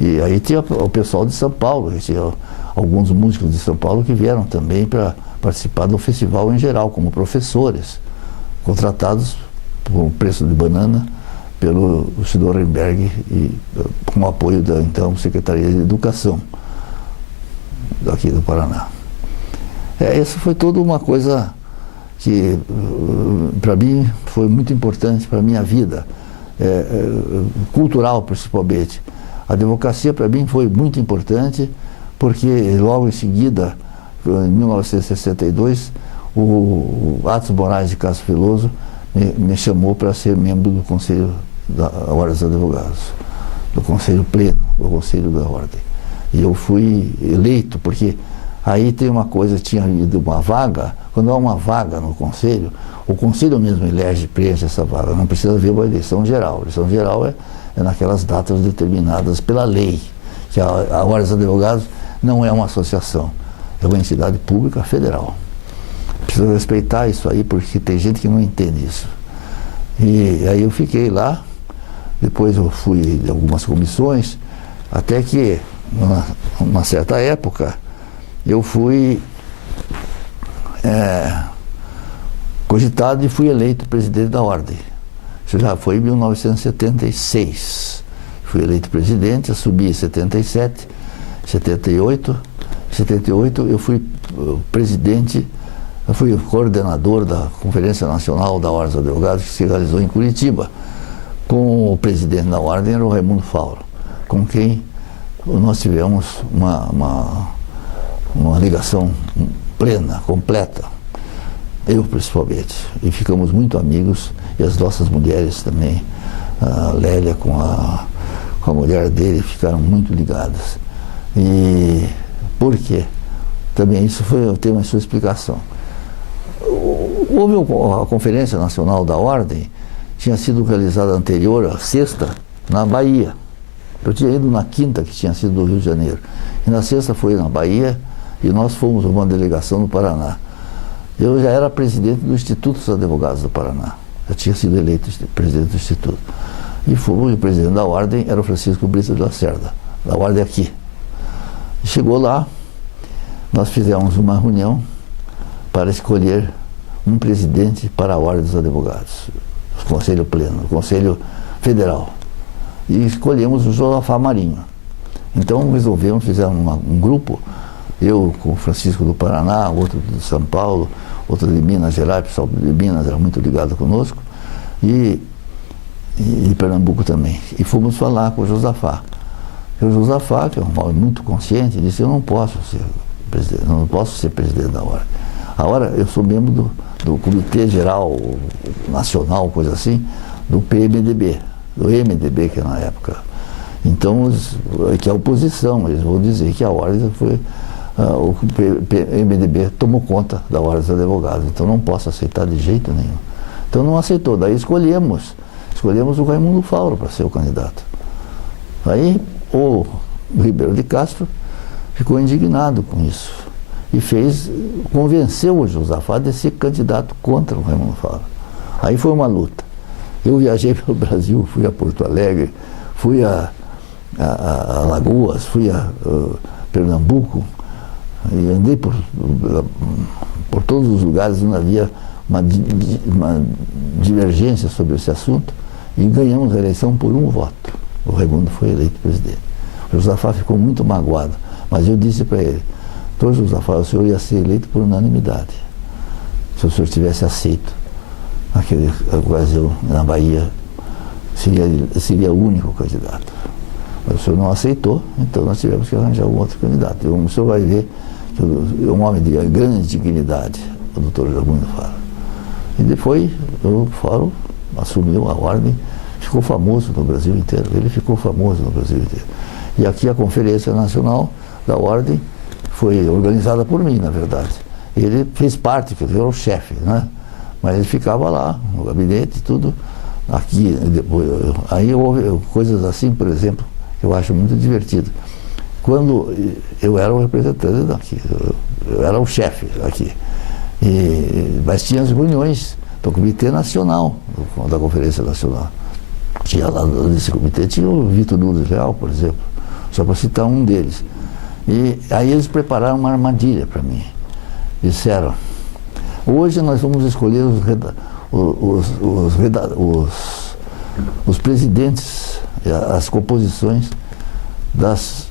E aí tinha o pessoal de São Paulo, tinha alguns músicos de São Paulo que vieram também para participar do festival em geral, como professores, contratados por um preço de banana pelo Schlorenberg e com o apoio da então Secretaria de Educação daqui do Paraná. Essa foi toda uma coisa que para mim foi muito importante para a minha vida, cultural principalmente. A advocacia para mim foi muito importante, porque logo em seguida, em 1962, o Atos Moraes de Castro Veloso me chamou para ser membro do Conselho da Ordem dos Advogados, do Conselho Pleno, do Conselho da Ordem. E eu fui eleito, porque aí tem uma coisa, tinha havido uma vaga, quando há uma vaga no Conselho, o Conselho mesmo preenche essa vaga, não precisa haver uma eleição geral. A eleição geral é naquelas datas determinadas pela lei, que a Ordem dos Advogados não é uma associação, é uma entidade pública federal. Precisa respeitar isso aí, porque tem gente que não entende isso. E aí eu fiquei lá, depois eu fui de algumas comissões, até que, numa certa época, eu fui cogitado e fui eleito presidente da Ordem. Isso já foi em 1976. Fui eleito presidente, assumi em 77, 78 eu fui presidente, eu fui coordenador da Conferência Nacional da Ordem dos Advogados, que se realizou em Curitiba, com o presidente da Ordem, era o Raimundo Fauro, com quem nós tivemos uma ligação plena, completa, eu principalmente, e ficamos muito amigos, e as nossas mulheres também, a Lélia com a mulher dele, ficaram muito ligadas. E por quê? Também isso tem a sua explicação. Houve a Conferência Nacional da Ordem, tinha sido realizada anterior, a sexta, na Bahia. Eu tinha ido na quinta, que tinha sido do Rio de Janeiro. E na sexta foi na Bahia, e nós fomos uma delegação no Paraná. Eu já era presidente do Instituto dos Advogados do Paraná. Já tinha sido eleito presidente do Instituto. E o presidente da Ordem era o Francisco Brito de Lacerda, da Ordem aqui. Chegou lá, nós fizemos uma reunião para escolher um presidente para a Ordem dos Advogados, o Conselho Pleno, o Conselho Federal. E escolhemos o Josafá Marinho. Então resolvemos, fizemos um grupo, eu com o Francisco do Paraná, outro de São Paulo, outro de Minas Gerais, o pessoal de Minas era muito ligado conosco, e Pernambuco também. E fomos falar com o Josafá. E o Josafá, que é um homem muito consciente, disse: eu não posso ser presidente da Ordem. A hora eu sou membro do Comitê Geral Nacional, coisa assim, do PMDB, do MDB, que é na época. Então, que é a oposição, eles vão dizer que a Ordem foi... o MDB tomou conta da Ordem dos Advogados, então não posso aceitar de jeito nenhum. Então não aceitou, daí escolhemos o Raimundo Fauro para ser o candidato. Aí o Ribeiro de Castro ficou indignado com isso e convenceu o Josafá de ser candidato contra o Raimundo Fauro. Aí foi uma luta. Eu viajei pelo Brasil, fui a Porto Alegre, fui a Alagoas, fui a Pernambuco, e andei por todos os lugares onde havia uma divergência sobre esse assunto, e ganhamos a eleição por um voto. O Raimundo foi eleito presidente. O Josafá ficou muito magoado, mas eu disse para ele: doutor Josafá, o senhor ia ser eleito por unanimidade. Se o senhor tivesse aceito naquela ocasião na Bahia, seria o único candidato. Mas o senhor não aceitou, então nós tivemos que arranjar um outro candidato. E o senhor vai ver que é um homem de grande dignidade, o doutor Raimundo Fauro. E depois o Fauro assumiu a Ordem, ficou famoso no Brasil inteiro. Ele ficou famoso no Brasil inteiro. E aqui a Conferência Nacional da Ordem foi organizada por mim, na verdade. Ele fez parte, porque ele era o chefe, né? Mas ele ficava lá, no gabinete, tudo. Aqui, depois, aí houve coisas assim, por exemplo, que eu acho muito divertido. Quando eu era o representante daqui, eu era o chefe aqui, mas tinha as reuniões do Comitê Nacional, da Conferência Nacional. Tinha lá nesse comitê, tinha o Vitor Nunes Leal, por exemplo, só para citar um deles. E aí eles prepararam uma armadilha para mim. Disseram: hoje nós vamos escolher os presidentes, as composições das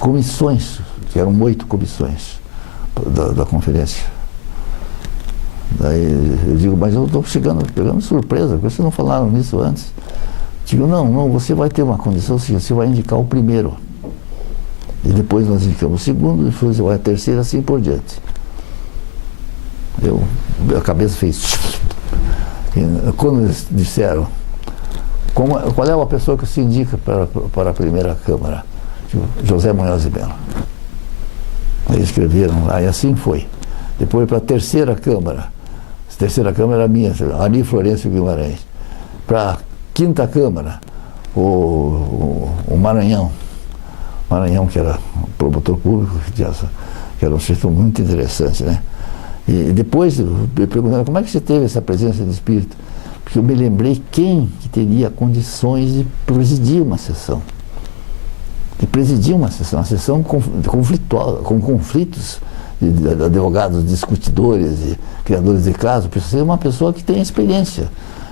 comissões, que eram 8 comissões da conferência. Daí eu digo: mas eu estou pegando surpresa, porque vocês não falaram nisso antes. Digo: não, você vai ter uma condição assim, você vai indicar o primeiro. E depois nós indicamos o segundo, depois vai a terceira, assim por diante. A cabeça fez... Quando eles disseram: qual é a pessoa que se indica para a primeira Câmara? José Munhoz de Mello. Aí escreveram lá, e assim foi. Depois para a terceira Câmara. A terceira Câmara era minha, Ari Florencio Guimarães. Para a quinta Câmara, o Maranhão. Maranhão, que era promotor público, que era um sujeito muito interessante, né? E depois me perguntaram: como é que você teve essa presença de espírito? Porque eu me lembrei quem que teria condições de presidir uma sessão. Uma sessão conflitual, com conflitos de advogados, discutidores e criadores de casos. Precisa ser uma pessoa que tenha experiência.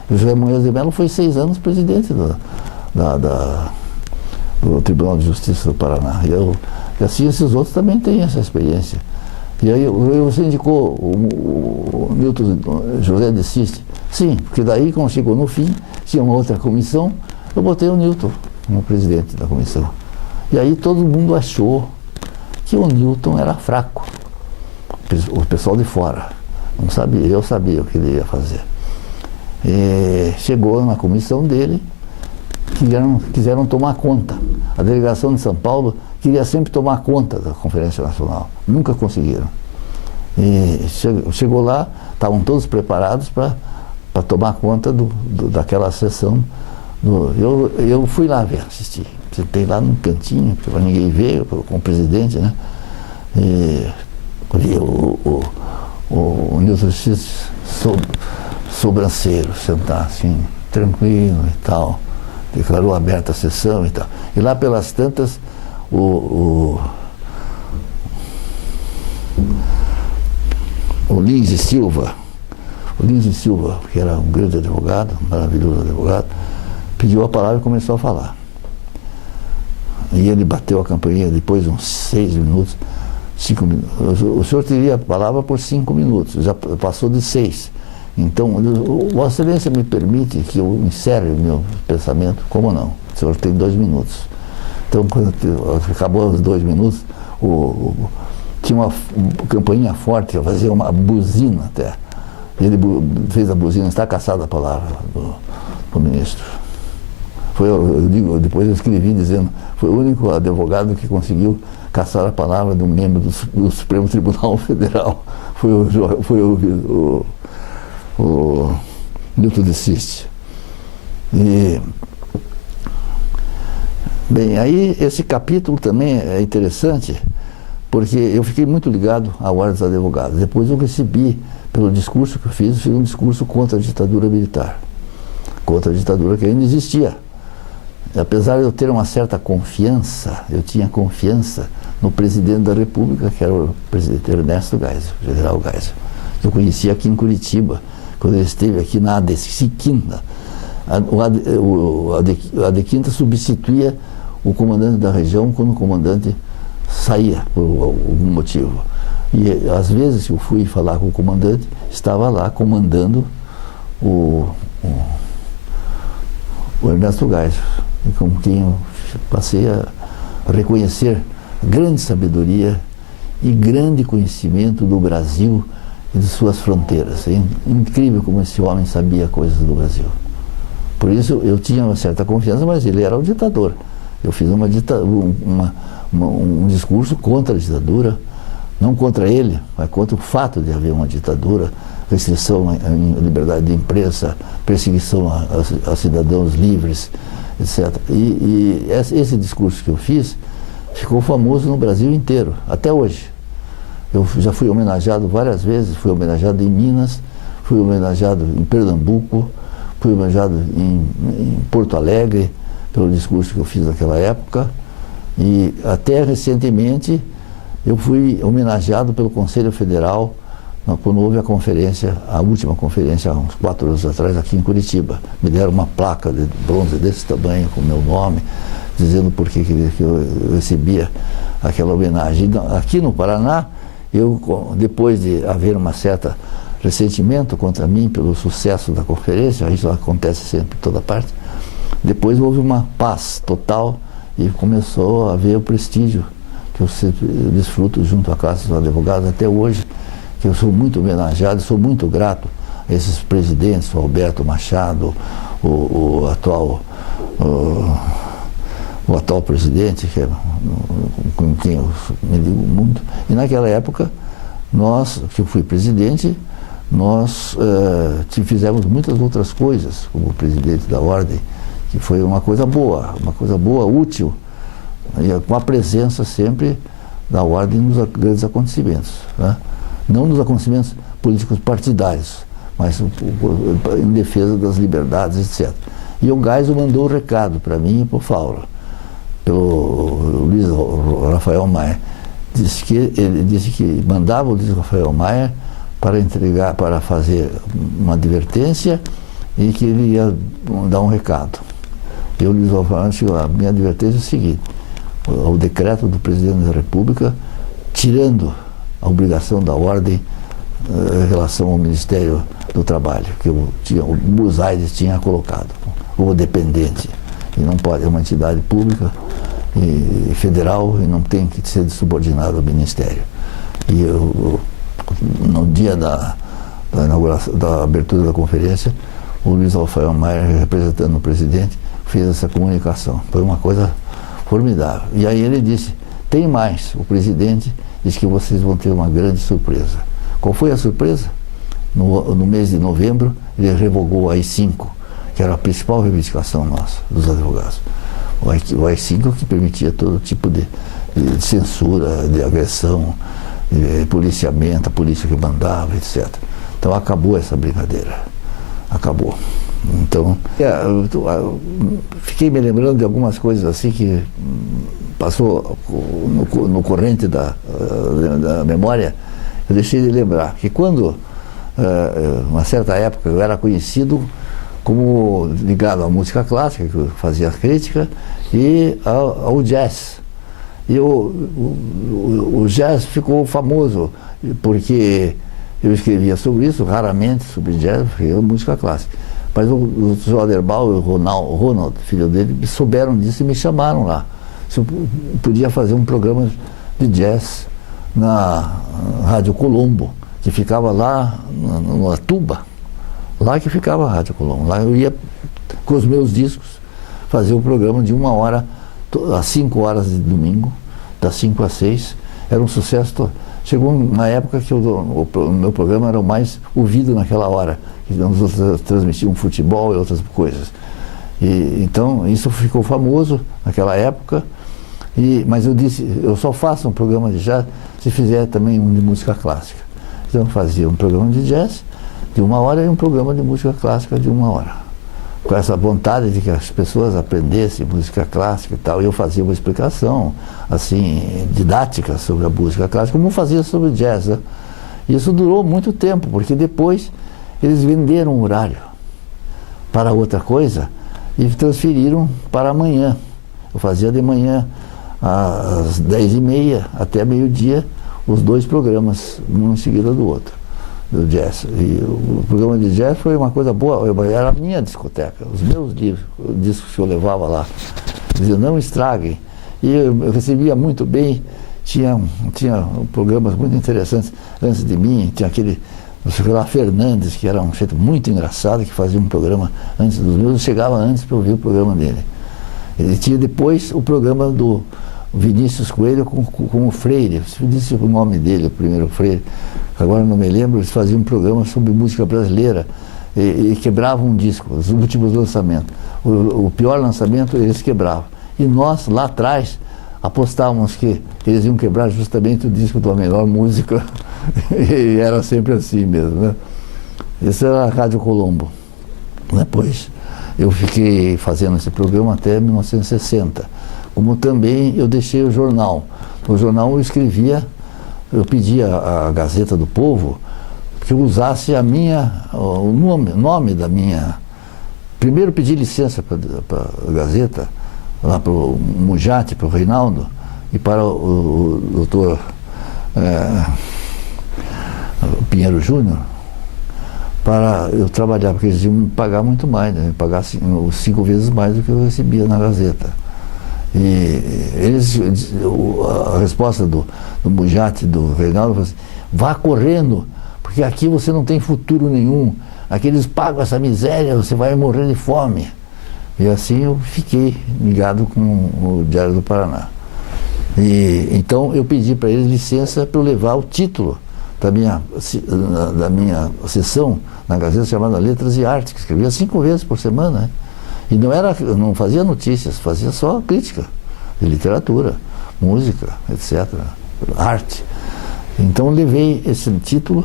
O José Munhoz de Mello foi 6 anos presidente do Tribunal de Justiça do Paraná. E assim esses outros também têm essa experiência. E aí você indicou o Newton José de Ciste. Sim, porque daí, quando chegou no fim, tinha uma outra comissão, eu botei o Newton como presidente da comissão. E aí todo mundo achou que o Newton era fraco. O pessoal de fora não sabia, eu sabia o que ele ia fazer. E chegou na comissão dele, quiseram tomar conta. A delegação de São Paulo queria sempre tomar conta da Conferência Nacional. Nunca conseguiram. E chegou lá, estavam todos preparados para tomar conta daquela sessão. Eu fui lá ver, assistir. Sentei lá num cantinho, para ninguém ver, com o presidente, né? E vi o Newton X sobranceiro, sentar assim, tranquilo e tal. Declarou aberta a sessão e tal. E lá pelas tantas, o Lins e Silva, que era um grande advogado, um maravilhoso advogado, pediu a palavra e começou a falar. E ele bateu a campainha depois de uns 6 minutos, 5 minutos. O senhor teria a palavra por 5 minutos, já passou de 6. Então, Vossa Excelência me permite que eu encerre o meu pensamento? Como não? O senhor tem 2 minutos. Então, quando acabou os 2 minutos, tinha uma campainha forte, fazia uma buzina até. Ele fez a buzina, está caçada a palavra do ministro. Depois eu escrevi dizendo, foi o único advogado que conseguiu caçar a palavra de um membro do Supremo Tribunal Federal. Foi o Newton de Ciste. Bem, aí esse capítulo também é interessante, porque eu fiquei muito ligado à Ordem dos Advogados. Depois eu recebi, pelo discurso que eu fiz um discurso contra a ditadura militar, contra a ditadura que ainda existia. E apesar de eu ter uma certa confiança, eu tinha confiança no presidente da República, que era o presidente Ernesto Geisel, o general Geisel, que eu conheci aqui em Curitiba, quando ele esteve aqui na AD Quinta. O AD Quinta substituía o comandante da região quando o comandante saía por algum motivo. E às vezes que eu fui falar com o comandante, estava lá comandando o Ernesto Geisel, com quem eu passei a reconhecer grande sabedoria e grande conhecimento do Brasil e de suas fronteiras. É incrível como esse homem sabia coisas do Brasil. Por isso eu tinha uma certa confiança, mas ele era um ditador. Eu fiz um discurso contra a ditadura, não contra ele, mas contra o fato de haver uma ditadura, restrição à liberdade de imprensa, perseguição a cidadãos livres, etc. E esse discurso que eu fiz ficou famoso no Brasil inteiro, até hoje. Eu já fui homenageado várias vezes, fui homenageado em Minas, fui homenageado em Pernambuco, fui homenageado em Porto Alegre, pelo discurso que eu fiz naquela época, e até recentemente eu fui homenageado pelo Conselho Federal quando houve a conferência, a última conferência, há uns 4 anos atrás, aqui em Curitiba. Me deram uma placa de bronze desse tamanho, com o meu nome, dizendo por que eu recebia aquela homenagem. Aqui no Paraná, depois de haver uma certa ressentimento contra mim pelo sucesso da conferência, isso acontece sempre em toda parte, depois houve uma paz total e começou a haver o prestígio que eu desfruto junto à classe dos advogados até hoje, que eu sou muito homenageado, sou muito grato a esses presidentes, o Alberto Machado, o atual presidente, com quem eu me ligo muito. E naquela época, que eu fui presidente, nós fizemos muitas outras coisas como presidente da Ordem, que foi uma coisa boa, útil, e com a presença sempre da Ordem nos grandes acontecimentos, né? Não nos acontecimentos políticos partidários, mas em defesa das liberdades, etc. E o Geisel mandou o recado para mim e para o Fausto, pelo Luiz Rafael Maia. Ele disse que mandava o Luiz Rafael Maia para fazer uma advertência e que ele ia dar um recado. E o Luiz Rafael Maia disse: a minha advertência é o seguinte: o decreto do presidente da República tirando a obrigação da Ordem em relação ao Ministério do Trabalho, que o Buzaide tinha colocado, ou dependente, e não pode, é uma entidade pública e federal e não tem que ser subordinado ao Ministério. E no dia da abertura da conferência, o Luiz Rafael Maia, representando o presidente, fez essa comunicação. Foi uma coisa formidável. E aí ele disse: tem mais, o presidente disse que vocês vão ter uma grande surpresa. Qual foi a surpresa? No mês de novembro, ele revogou o AI-5, que era a principal reivindicação nossa, dos advogados. O AI-5 que permitia todo tipo de censura, de agressão, de policiamento, a polícia que mandava, etc. Então acabou essa brincadeira. Acabou. Então, eu fiquei me lembrando de algumas coisas assim que passou no corrente da memória. Eu deixei de lembrar que quando, uma certa época, eu era conhecido como ligado à música clássica, que eu fazia crítica, e ao jazz. E o jazz ficou famoso, porque eu escrevia sobre isso, raramente sobre jazz, porque é música clássica. Mas o Sr. Aderbal e o Ronald, filho dele, souberam disso e me chamaram lá. Se eu podia fazer um programa de jazz na Rádio Colombo, que ficava lá na Tuba. Lá que ficava a Rádio Colombo. Lá eu ia com os meus discos fazer o programa de 1 hora, às 5 horas de domingo, das 5 às 6. Era um sucesso. Chegou uma época que o meu programa era o mais ouvido naquela hora. Os outros transmitiam futebol e outras coisas. Então, isso ficou famoso naquela época. Mas eu disse, eu só faço um programa de jazz se fizer também um de música clássica. Então eu fazia um programa de jazz de 1 hora e um programa de música clássica de 1 hora. Com essa vontade de que as pessoas aprendessem música clássica e tal. E eu fazia uma explicação, assim, didática sobre a música clássica, como fazia sobre jazz, né? Isso durou muito tempo, porque depois eles venderam o horário para outra coisa e transferiram para amanhã. Eu fazia de manhã às 10h30 até meio-dia os 2 programas, um em seguida do outro, do jazz. E o programa de jazz foi uma coisa boa, era a minha discoteca, os meus discos que eu levava lá. Diziam, não estraguem. E eu recebia muito bem, tinha programas muito interessantes antes de mim, tinha aquele lá Fernandes, que era um jeito muito engraçado, que fazia um programa antes dos meus, eu chegava antes para ouvir o programa dele. Ele tinha depois o programa do Vinícius Coelho com o Freire, se eu disse o nome dele, o primeiro Freire, agora não me lembro, eles faziam um programa sobre música brasileira e quebravam um disco, os últimos lançamentos. O pior lançamento eles quebravam. E nós, lá atrás, apostávamos que eles iam quebrar justamente o disco da melhor música, e era sempre assim mesmo, né? Essa era a Rádio Colombo. Depois eu fiquei fazendo esse programa até 1960. Como também eu deixei o jornal. No jornal eu escrevia, eu pedia à Gazeta do Povo que eu usasse o nome da minha... Primeiro pedi licença para a Gazeta, lá para o Mujate, para o Reinaldo, e para o doutor Pinheiro Júnior, para eu trabalhar, porque eles iam me pagar muito mais, né? Me pagar 5 vezes mais do que eu recebia na Gazeta. E a resposta do Mujate, do Reinaldo, foi assim, vá correndo, porque aqui você não tem futuro nenhum, aqui eles pagam essa miséria, você vai morrer de fome. E assim eu fiquei ligado com o Diário do Paraná. Então eu pedi para eles licença para eu levar o título da minha sessão na Gazeta chamada Letras e Artes, que escrevia 5 vezes por semana, né? E não fazia notícias, fazia só crítica de literatura, música, etc., arte. Então levei esse título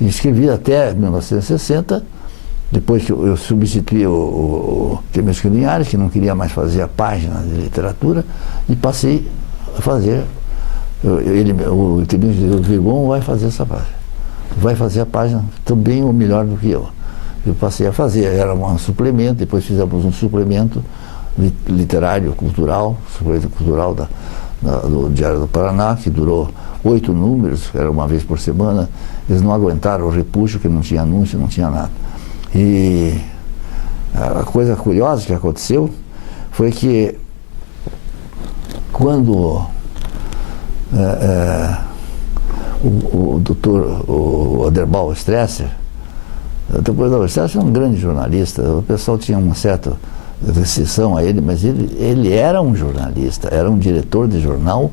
e escrevi até 1960, depois que eu substituí o Temesco Linhares, que não queria mais fazer a página de literatura, e passei a fazer. O Temesco Virgon vai fazer essa página. Vai fazer a página também ou melhor do que eu. Eu passei a fazer, era um suplemento, depois fizemos um suplemento literário, cultural, suplemento cultural do Diário do Paraná, que durou 8 números, era uma vez por semana. Eles não aguentaram o repuxo, que não tinha anúncio, não tinha nada. E a coisa curiosa que aconteceu foi que quando o doutor Aderbal Stresser, depois da Stresser era um grande jornalista, o pessoal tinha uma certa restrição a ele, mas ele era um jornalista, era um diretor de jornal,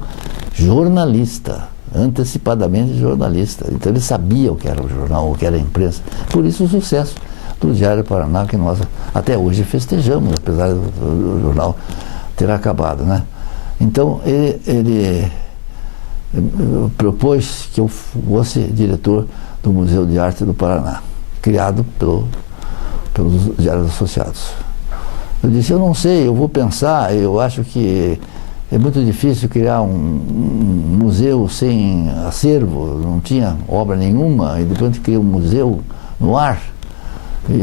jornalista, antecipadamente jornalista. Então ele sabia o que era o jornal, o que era a imprensa. Por isso o sucesso do Diário do Paraná, que nós até hoje festejamos, apesar do jornal ter acabado, né? Então ele propôs que eu fosse diretor do Museu de Arte do Paraná, criado pelos Diários Associados. Eu disse, eu não sei, eu vou pensar, eu acho que é muito difícil criar um museu sem acervo, não tinha obra nenhuma, e depois a gente cria um museu no ar. E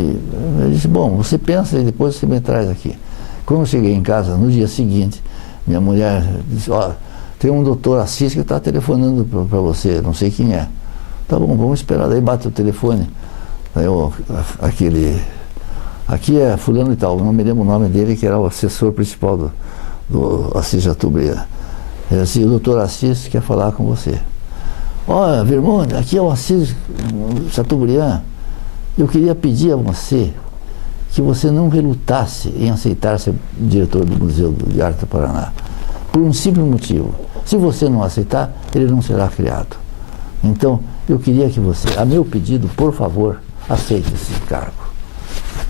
ele disse, bom, você pensa e depois você me traz aqui. Quando eu cheguei em casa, no dia seguinte, minha mulher disse, ó, tem um doutor Assis que está telefonando para você, não sei quem é. Tá bom, vamos esperar, daí bate o telefone. Daí aqui é fulano e tal, não me lembro o nome dele, que era o assessor principal do Assis Chateaubriand. Ele disse, o doutor Assis quer falar com você. Olha, Vermonde, aqui é o Assis Chateaubriand. Eu queria pedir a você que você não relutasse em aceitar ser diretor do Museu de Arte do Paraná. Por um simples motivo. Se você não aceitar, ele não será criado. Então, eu queria que você, a meu pedido, por favor, aceite esse cargo.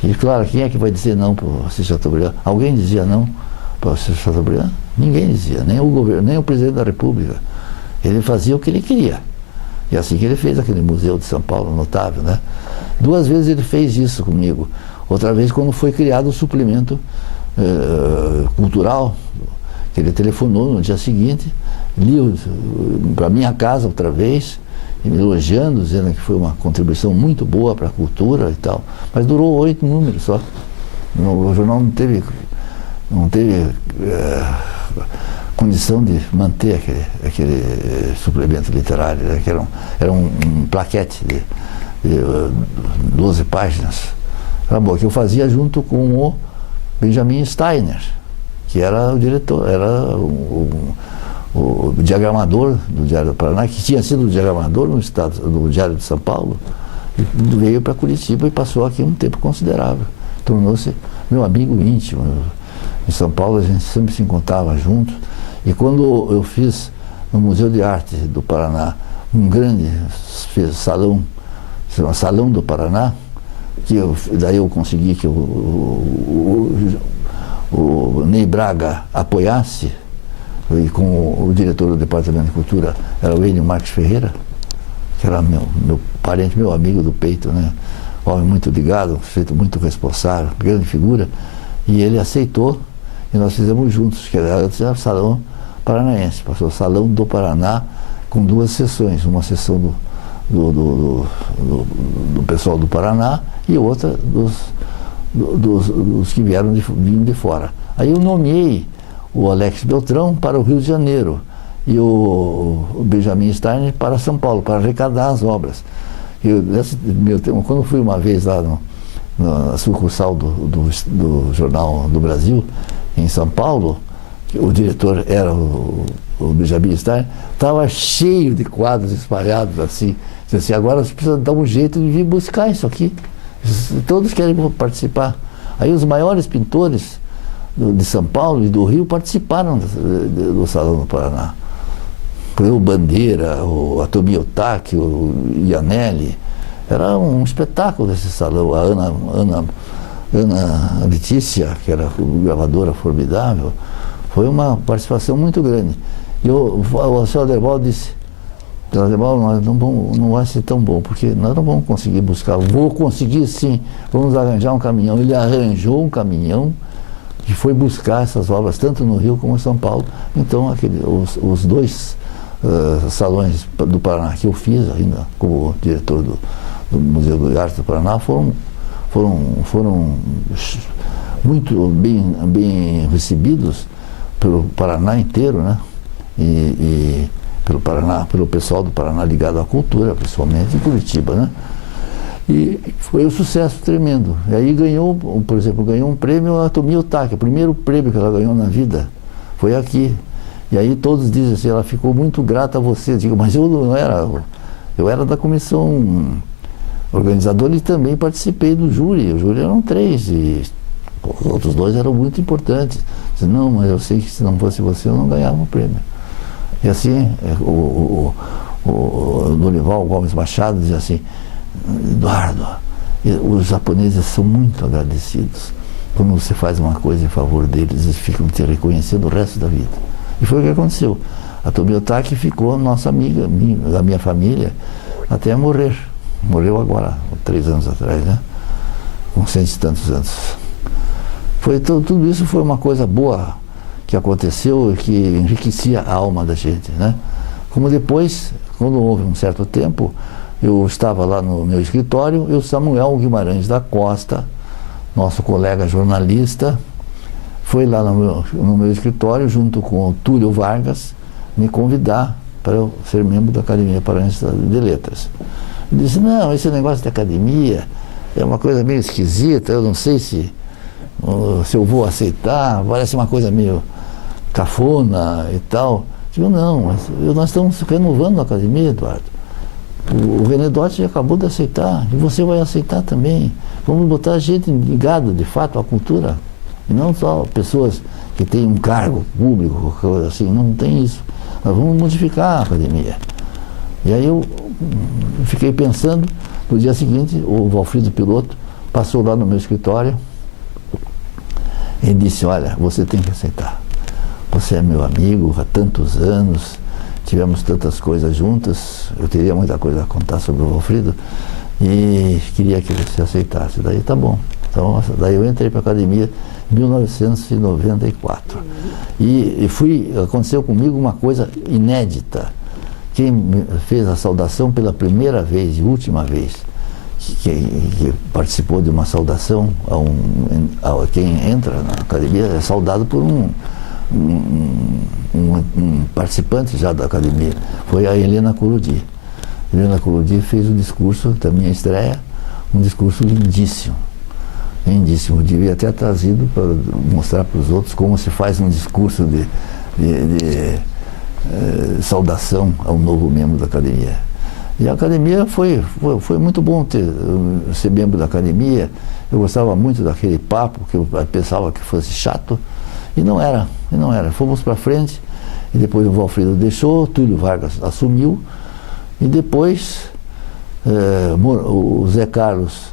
E claro, quem é que vai dizer não para o Assis Chateaubriand? Alguém dizia não para o Assis Chateaubriand? Ninguém dizia, nem o governo, nem o presidente da República. Ele fazia o que ele queria. E assim que ele fez aquele museu de São Paulo notável, né? 2 vezes ele fez isso comigo. Outra vez quando foi criado o suplemento cultural, que ele telefonou no dia seguinte, li para minha casa outra vez, me elogiando, dizendo que foi uma contribuição muito boa para a cultura e tal. Mas durou 8 números só. O jornal não teve condição de manter aquele suplemento literário, né, que era um plaquete de 12 páginas. Era bom, que eu fazia junto com o Benjamin Steiner, que era o diretor, era o diagramador do Diário do Paraná, que tinha sido o diagramador do Diário de São Paulo, e veio para Curitiba e passou aqui um tempo considerável. Tornou-se meu amigo íntimo. Em São Paulo a gente sempre se encontrava juntos. E quando eu fiz no Museu de Arte do Paraná um grande salão, chama Salão do Paraná, que daí eu consegui que o Ney Braga apoiasse, e com o diretor do Departamento de Cultura era o Enio Marques Ferreira, que era meu parente, meu amigo do peito, né? Homem muito ligado, sujeito muito responsável, grande figura, e ele aceitou, e nós fizemos juntos, que era o Salão Paranaense, passou o Salão do Paraná com 2 sessões, uma sessão do pessoal do Paraná e outra dos que vieram de fora. Aí eu nomeei o Alex Beltrão para o Rio de Janeiro e o Benjamin Steiner para São Paulo, para arrecadar as obras. Quando eu fui uma vez lá na sucursal do Jornal do Brasil, em São Paulo, o diretor era o Benjamin Steiner, estava cheio de quadros espalhados assim. Disse assim, agora você precisa dar um jeito de vir buscar isso aqui. Todos querem participar. Aí os maiores pintores de São Paulo e do Rio participaram do Salão do Paraná. O Bandeira, o Atomi Otaki, o Ianelli. Era um espetáculo esse salão. A Ana Letícia, que era gravadora formidável, foi uma participação muito grande. E o Sr. Aderval disse, não vai ser tão bom, porque nós não vamos conseguir buscar. Vou conseguir sim, vamos arranjar um caminhão. Ele arranjou um caminhão que foi buscar essas obras, tanto no Rio como em São Paulo. Então, os 2 salões do Paraná que eu fiz ainda como diretor do Museu de Arte do Paraná foram muito bem recebidos pelo Paraná inteiro, né? E pelo pessoal do Paraná ligado à cultura, principalmente em Curitiba, né? E foi um sucesso tremendo. E aí por exemplo, ganhou um prêmio a Atomi Otaki, o primeiro prêmio que ela ganhou na vida foi aqui. E aí todos dizem assim, ela ficou muito grata a você. Eu digo, mas eu não era, eu era da comissão organizadora e também participei do júri. O júri eram 3 e os outros 2 eram muito importantes. Eu disse, não, mas eu sei que se não fosse você eu não ganhava o prêmio. E assim, o Dorival Gomes Machado dizia assim, Eduardo, os japoneses são muito agradecidos. Quando você faz uma coisa em favor deles, eles ficam te reconhecendo o resto da vida. E foi o que aconteceu. A Atomi Otaki ficou nossa amiga, da minha família, até morrer. Morreu agora, 3 anos atrás, né? Com 100 e tantos anos. Tudo isso foi uma coisa boa que aconteceu e que enriquecia a alma da gente, né? Como depois, quando houve um certo tempo, eu estava lá no meu escritório e o Samuel Guimarães da Costa, nosso colega jornalista, foi lá no meu escritório, junto com o Túlio Vargas, me convidar para eu ser membro da Academia Paranaense de Letras. Ele disse, não, esse negócio de academia é uma coisa meio esquisita, eu não sei se eu vou aceitar, parece uma coisa meio cafona e tal. Eu digo, não, mas nós estamos renovando a academia, Eduardo. O René Dotti acabou de aceitar, e você vai aceitar também. Vamos botar gente ligada, de fato, à cultura. E não só pessoas que têm um cargo público, coisa assim, não tem isso. Nós vamos modificar a academia. E aí eu fiquei pensando, no dia seguinte, o Valfrido Piloto passou lá no meu escritório e disse, olha, você tem que aceitar. Você é meu amigo há tantos anos, tivemos tantas coisas juntas, eu teria muita coisa a contar sobre o Valfrido e queria que você aceitasse. Daí tá bom. Então, daí eu entrei para a academia em 1994. E aconteceu comigo uma coisa inédita. Quem fez a saudação pela primeira vez e última vez, que participou de uma saudação a quem entra na academia, é saudado por um participante já da academia, foi a Helena Curudi. Helena Curudi fez o discurso da minha estreia, um discurso lindíssimo. Lindíssimo, eu devia ter trazido para mostrar para os outros como se faz um discurso de saudação ao novo membro da academia. E a academia foi muito bom ser membro da academia. Eu gostava muito daquele papo, que eu pensava que fosse chato, e não era. Fomos para frente, e depois o Valfrido deixou, o Túlio Vargas assumiu, e depois o Zé Carlos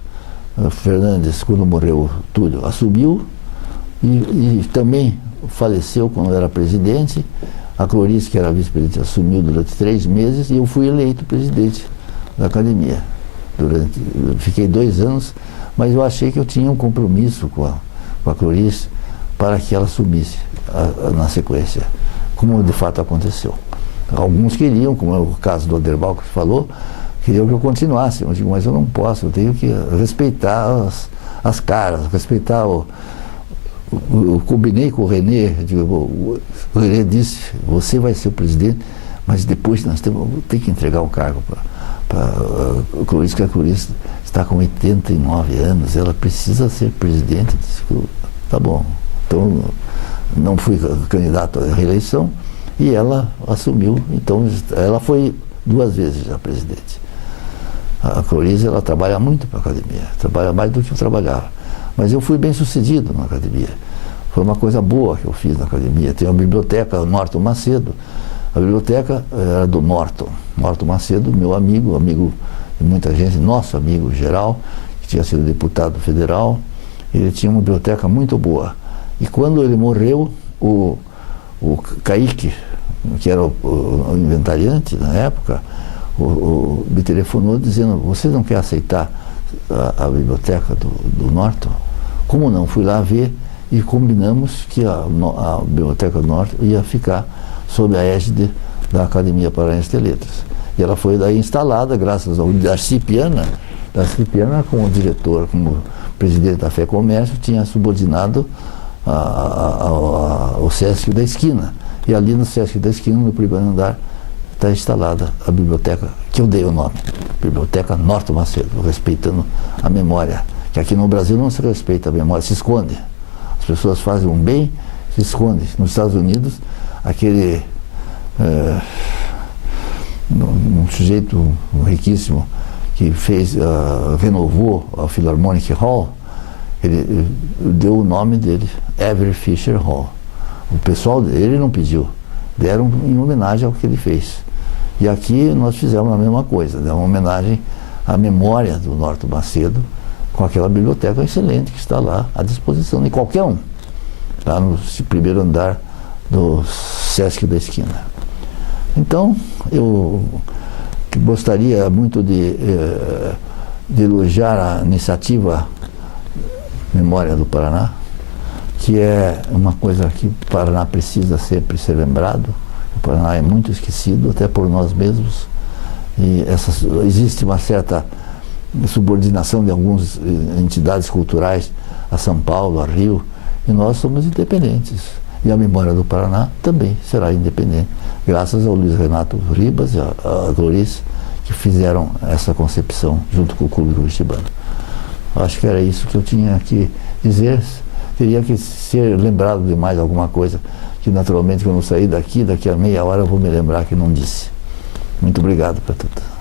Fernandes, quando morreu o Túlio, assumiu e também faleceu quando era presidente. A Clorice, que era vice-presidente, assumiu durante 3 meses e eu fui eleito presidente da academia. Fiquei 2 anos, mas eu achei que eu tinha um compromisso com a Clorice para que ela assumisse na sequência, como de fato aconteceu. Alguns queriam, como é o caso do Oderbal que falou, queriam que eu continuasse. Eu digo, mas eu não posso, eu tenho que respeitar as caras, respeitar eu combinei com o René, o René disse, você vai ser o presidente, mas depois nós temos que entregar o cargo para a Clorice, que a Clorice está com 89 anos, ela precisa ser presidente. Disse, tá bom. Então, não fui candidato à reeleição e ela assumiu, então ela foi 2 vezes já presidente. A Clorice, ela trabalha muito para a academia, trabalha mais do que eu trabalhava. Mas eu fui bem sucedido na academia. Foi uma coisa boa que eu fiz na academia. Tem a biblioteca Norton Macedo. A biblioteca era do Norton Macedo, meu amigo de muita gente, nosso amigo geral, que tinha sido deputado federal. Ele tinha uma biblioteca muito boa. E quando ele morreu, o Kaique, que era o inventariante na época, me telefonou dizendo, você não quer aceitar a biblioteca do Norton? Como não? Fui lá ver e combinamos que a biblioteca do Norton ia ficar sob a égide da Academia Paranaense de Letras. E ela foi daí instalada, graças ao Darcy Piana. Darcy Piana, como diretor, como presidente da Fé Comércio, tinha subordinado ao Sesc da Esquina. E ali no Sesc da Esquina, no primeiro andar, está instalada a biblioteca, que eu dei o nome, Biblioteca Norton Macedo, respeitando a memória, que aqui no Brasil não se respeita a memória, se esconde. As pessoas fazem um bem, se esconde. Nos Estados Unidos, aquele um sujeito riquíssimo que renovou a Philharmonic Hall, ele deu o nome dele, Avery Fisher Hall. O pessoal dele não pediu, deram em homenagem ao que ele fez. E aqui nós fizemos a mesma coisa, demos uma homenagem à memória do Norton Macedo, com aquela biblioteca excelente que está lá à disposição de qualquer um, lá no primeiro andar do Sesc da Esquina. Então, eu gostaria muito de elogiar a iniciativa Memória do Paraná, que é uma coisa que o Paraná precisa sempre ser lembrado. O Paraná é muito esquecido, até por nós mesmos. E existe uma certa subordinação de algumas entidades culturais a São Paulo, a Rio, e nós somos independentes. E a Memória do Paraná também será independente, graças ao Luiz Renato Ribas e a Glorice, que fizeram essa concepção junto com o Clube Curitibano. Acho que era isso que eu tinha que dizer. Teria que ser lembrado de mais alguma coisa, que naturalmente quando eu sair daqui a meia hora eu vou me lembrar que não disse. Muito obrigado para tudo.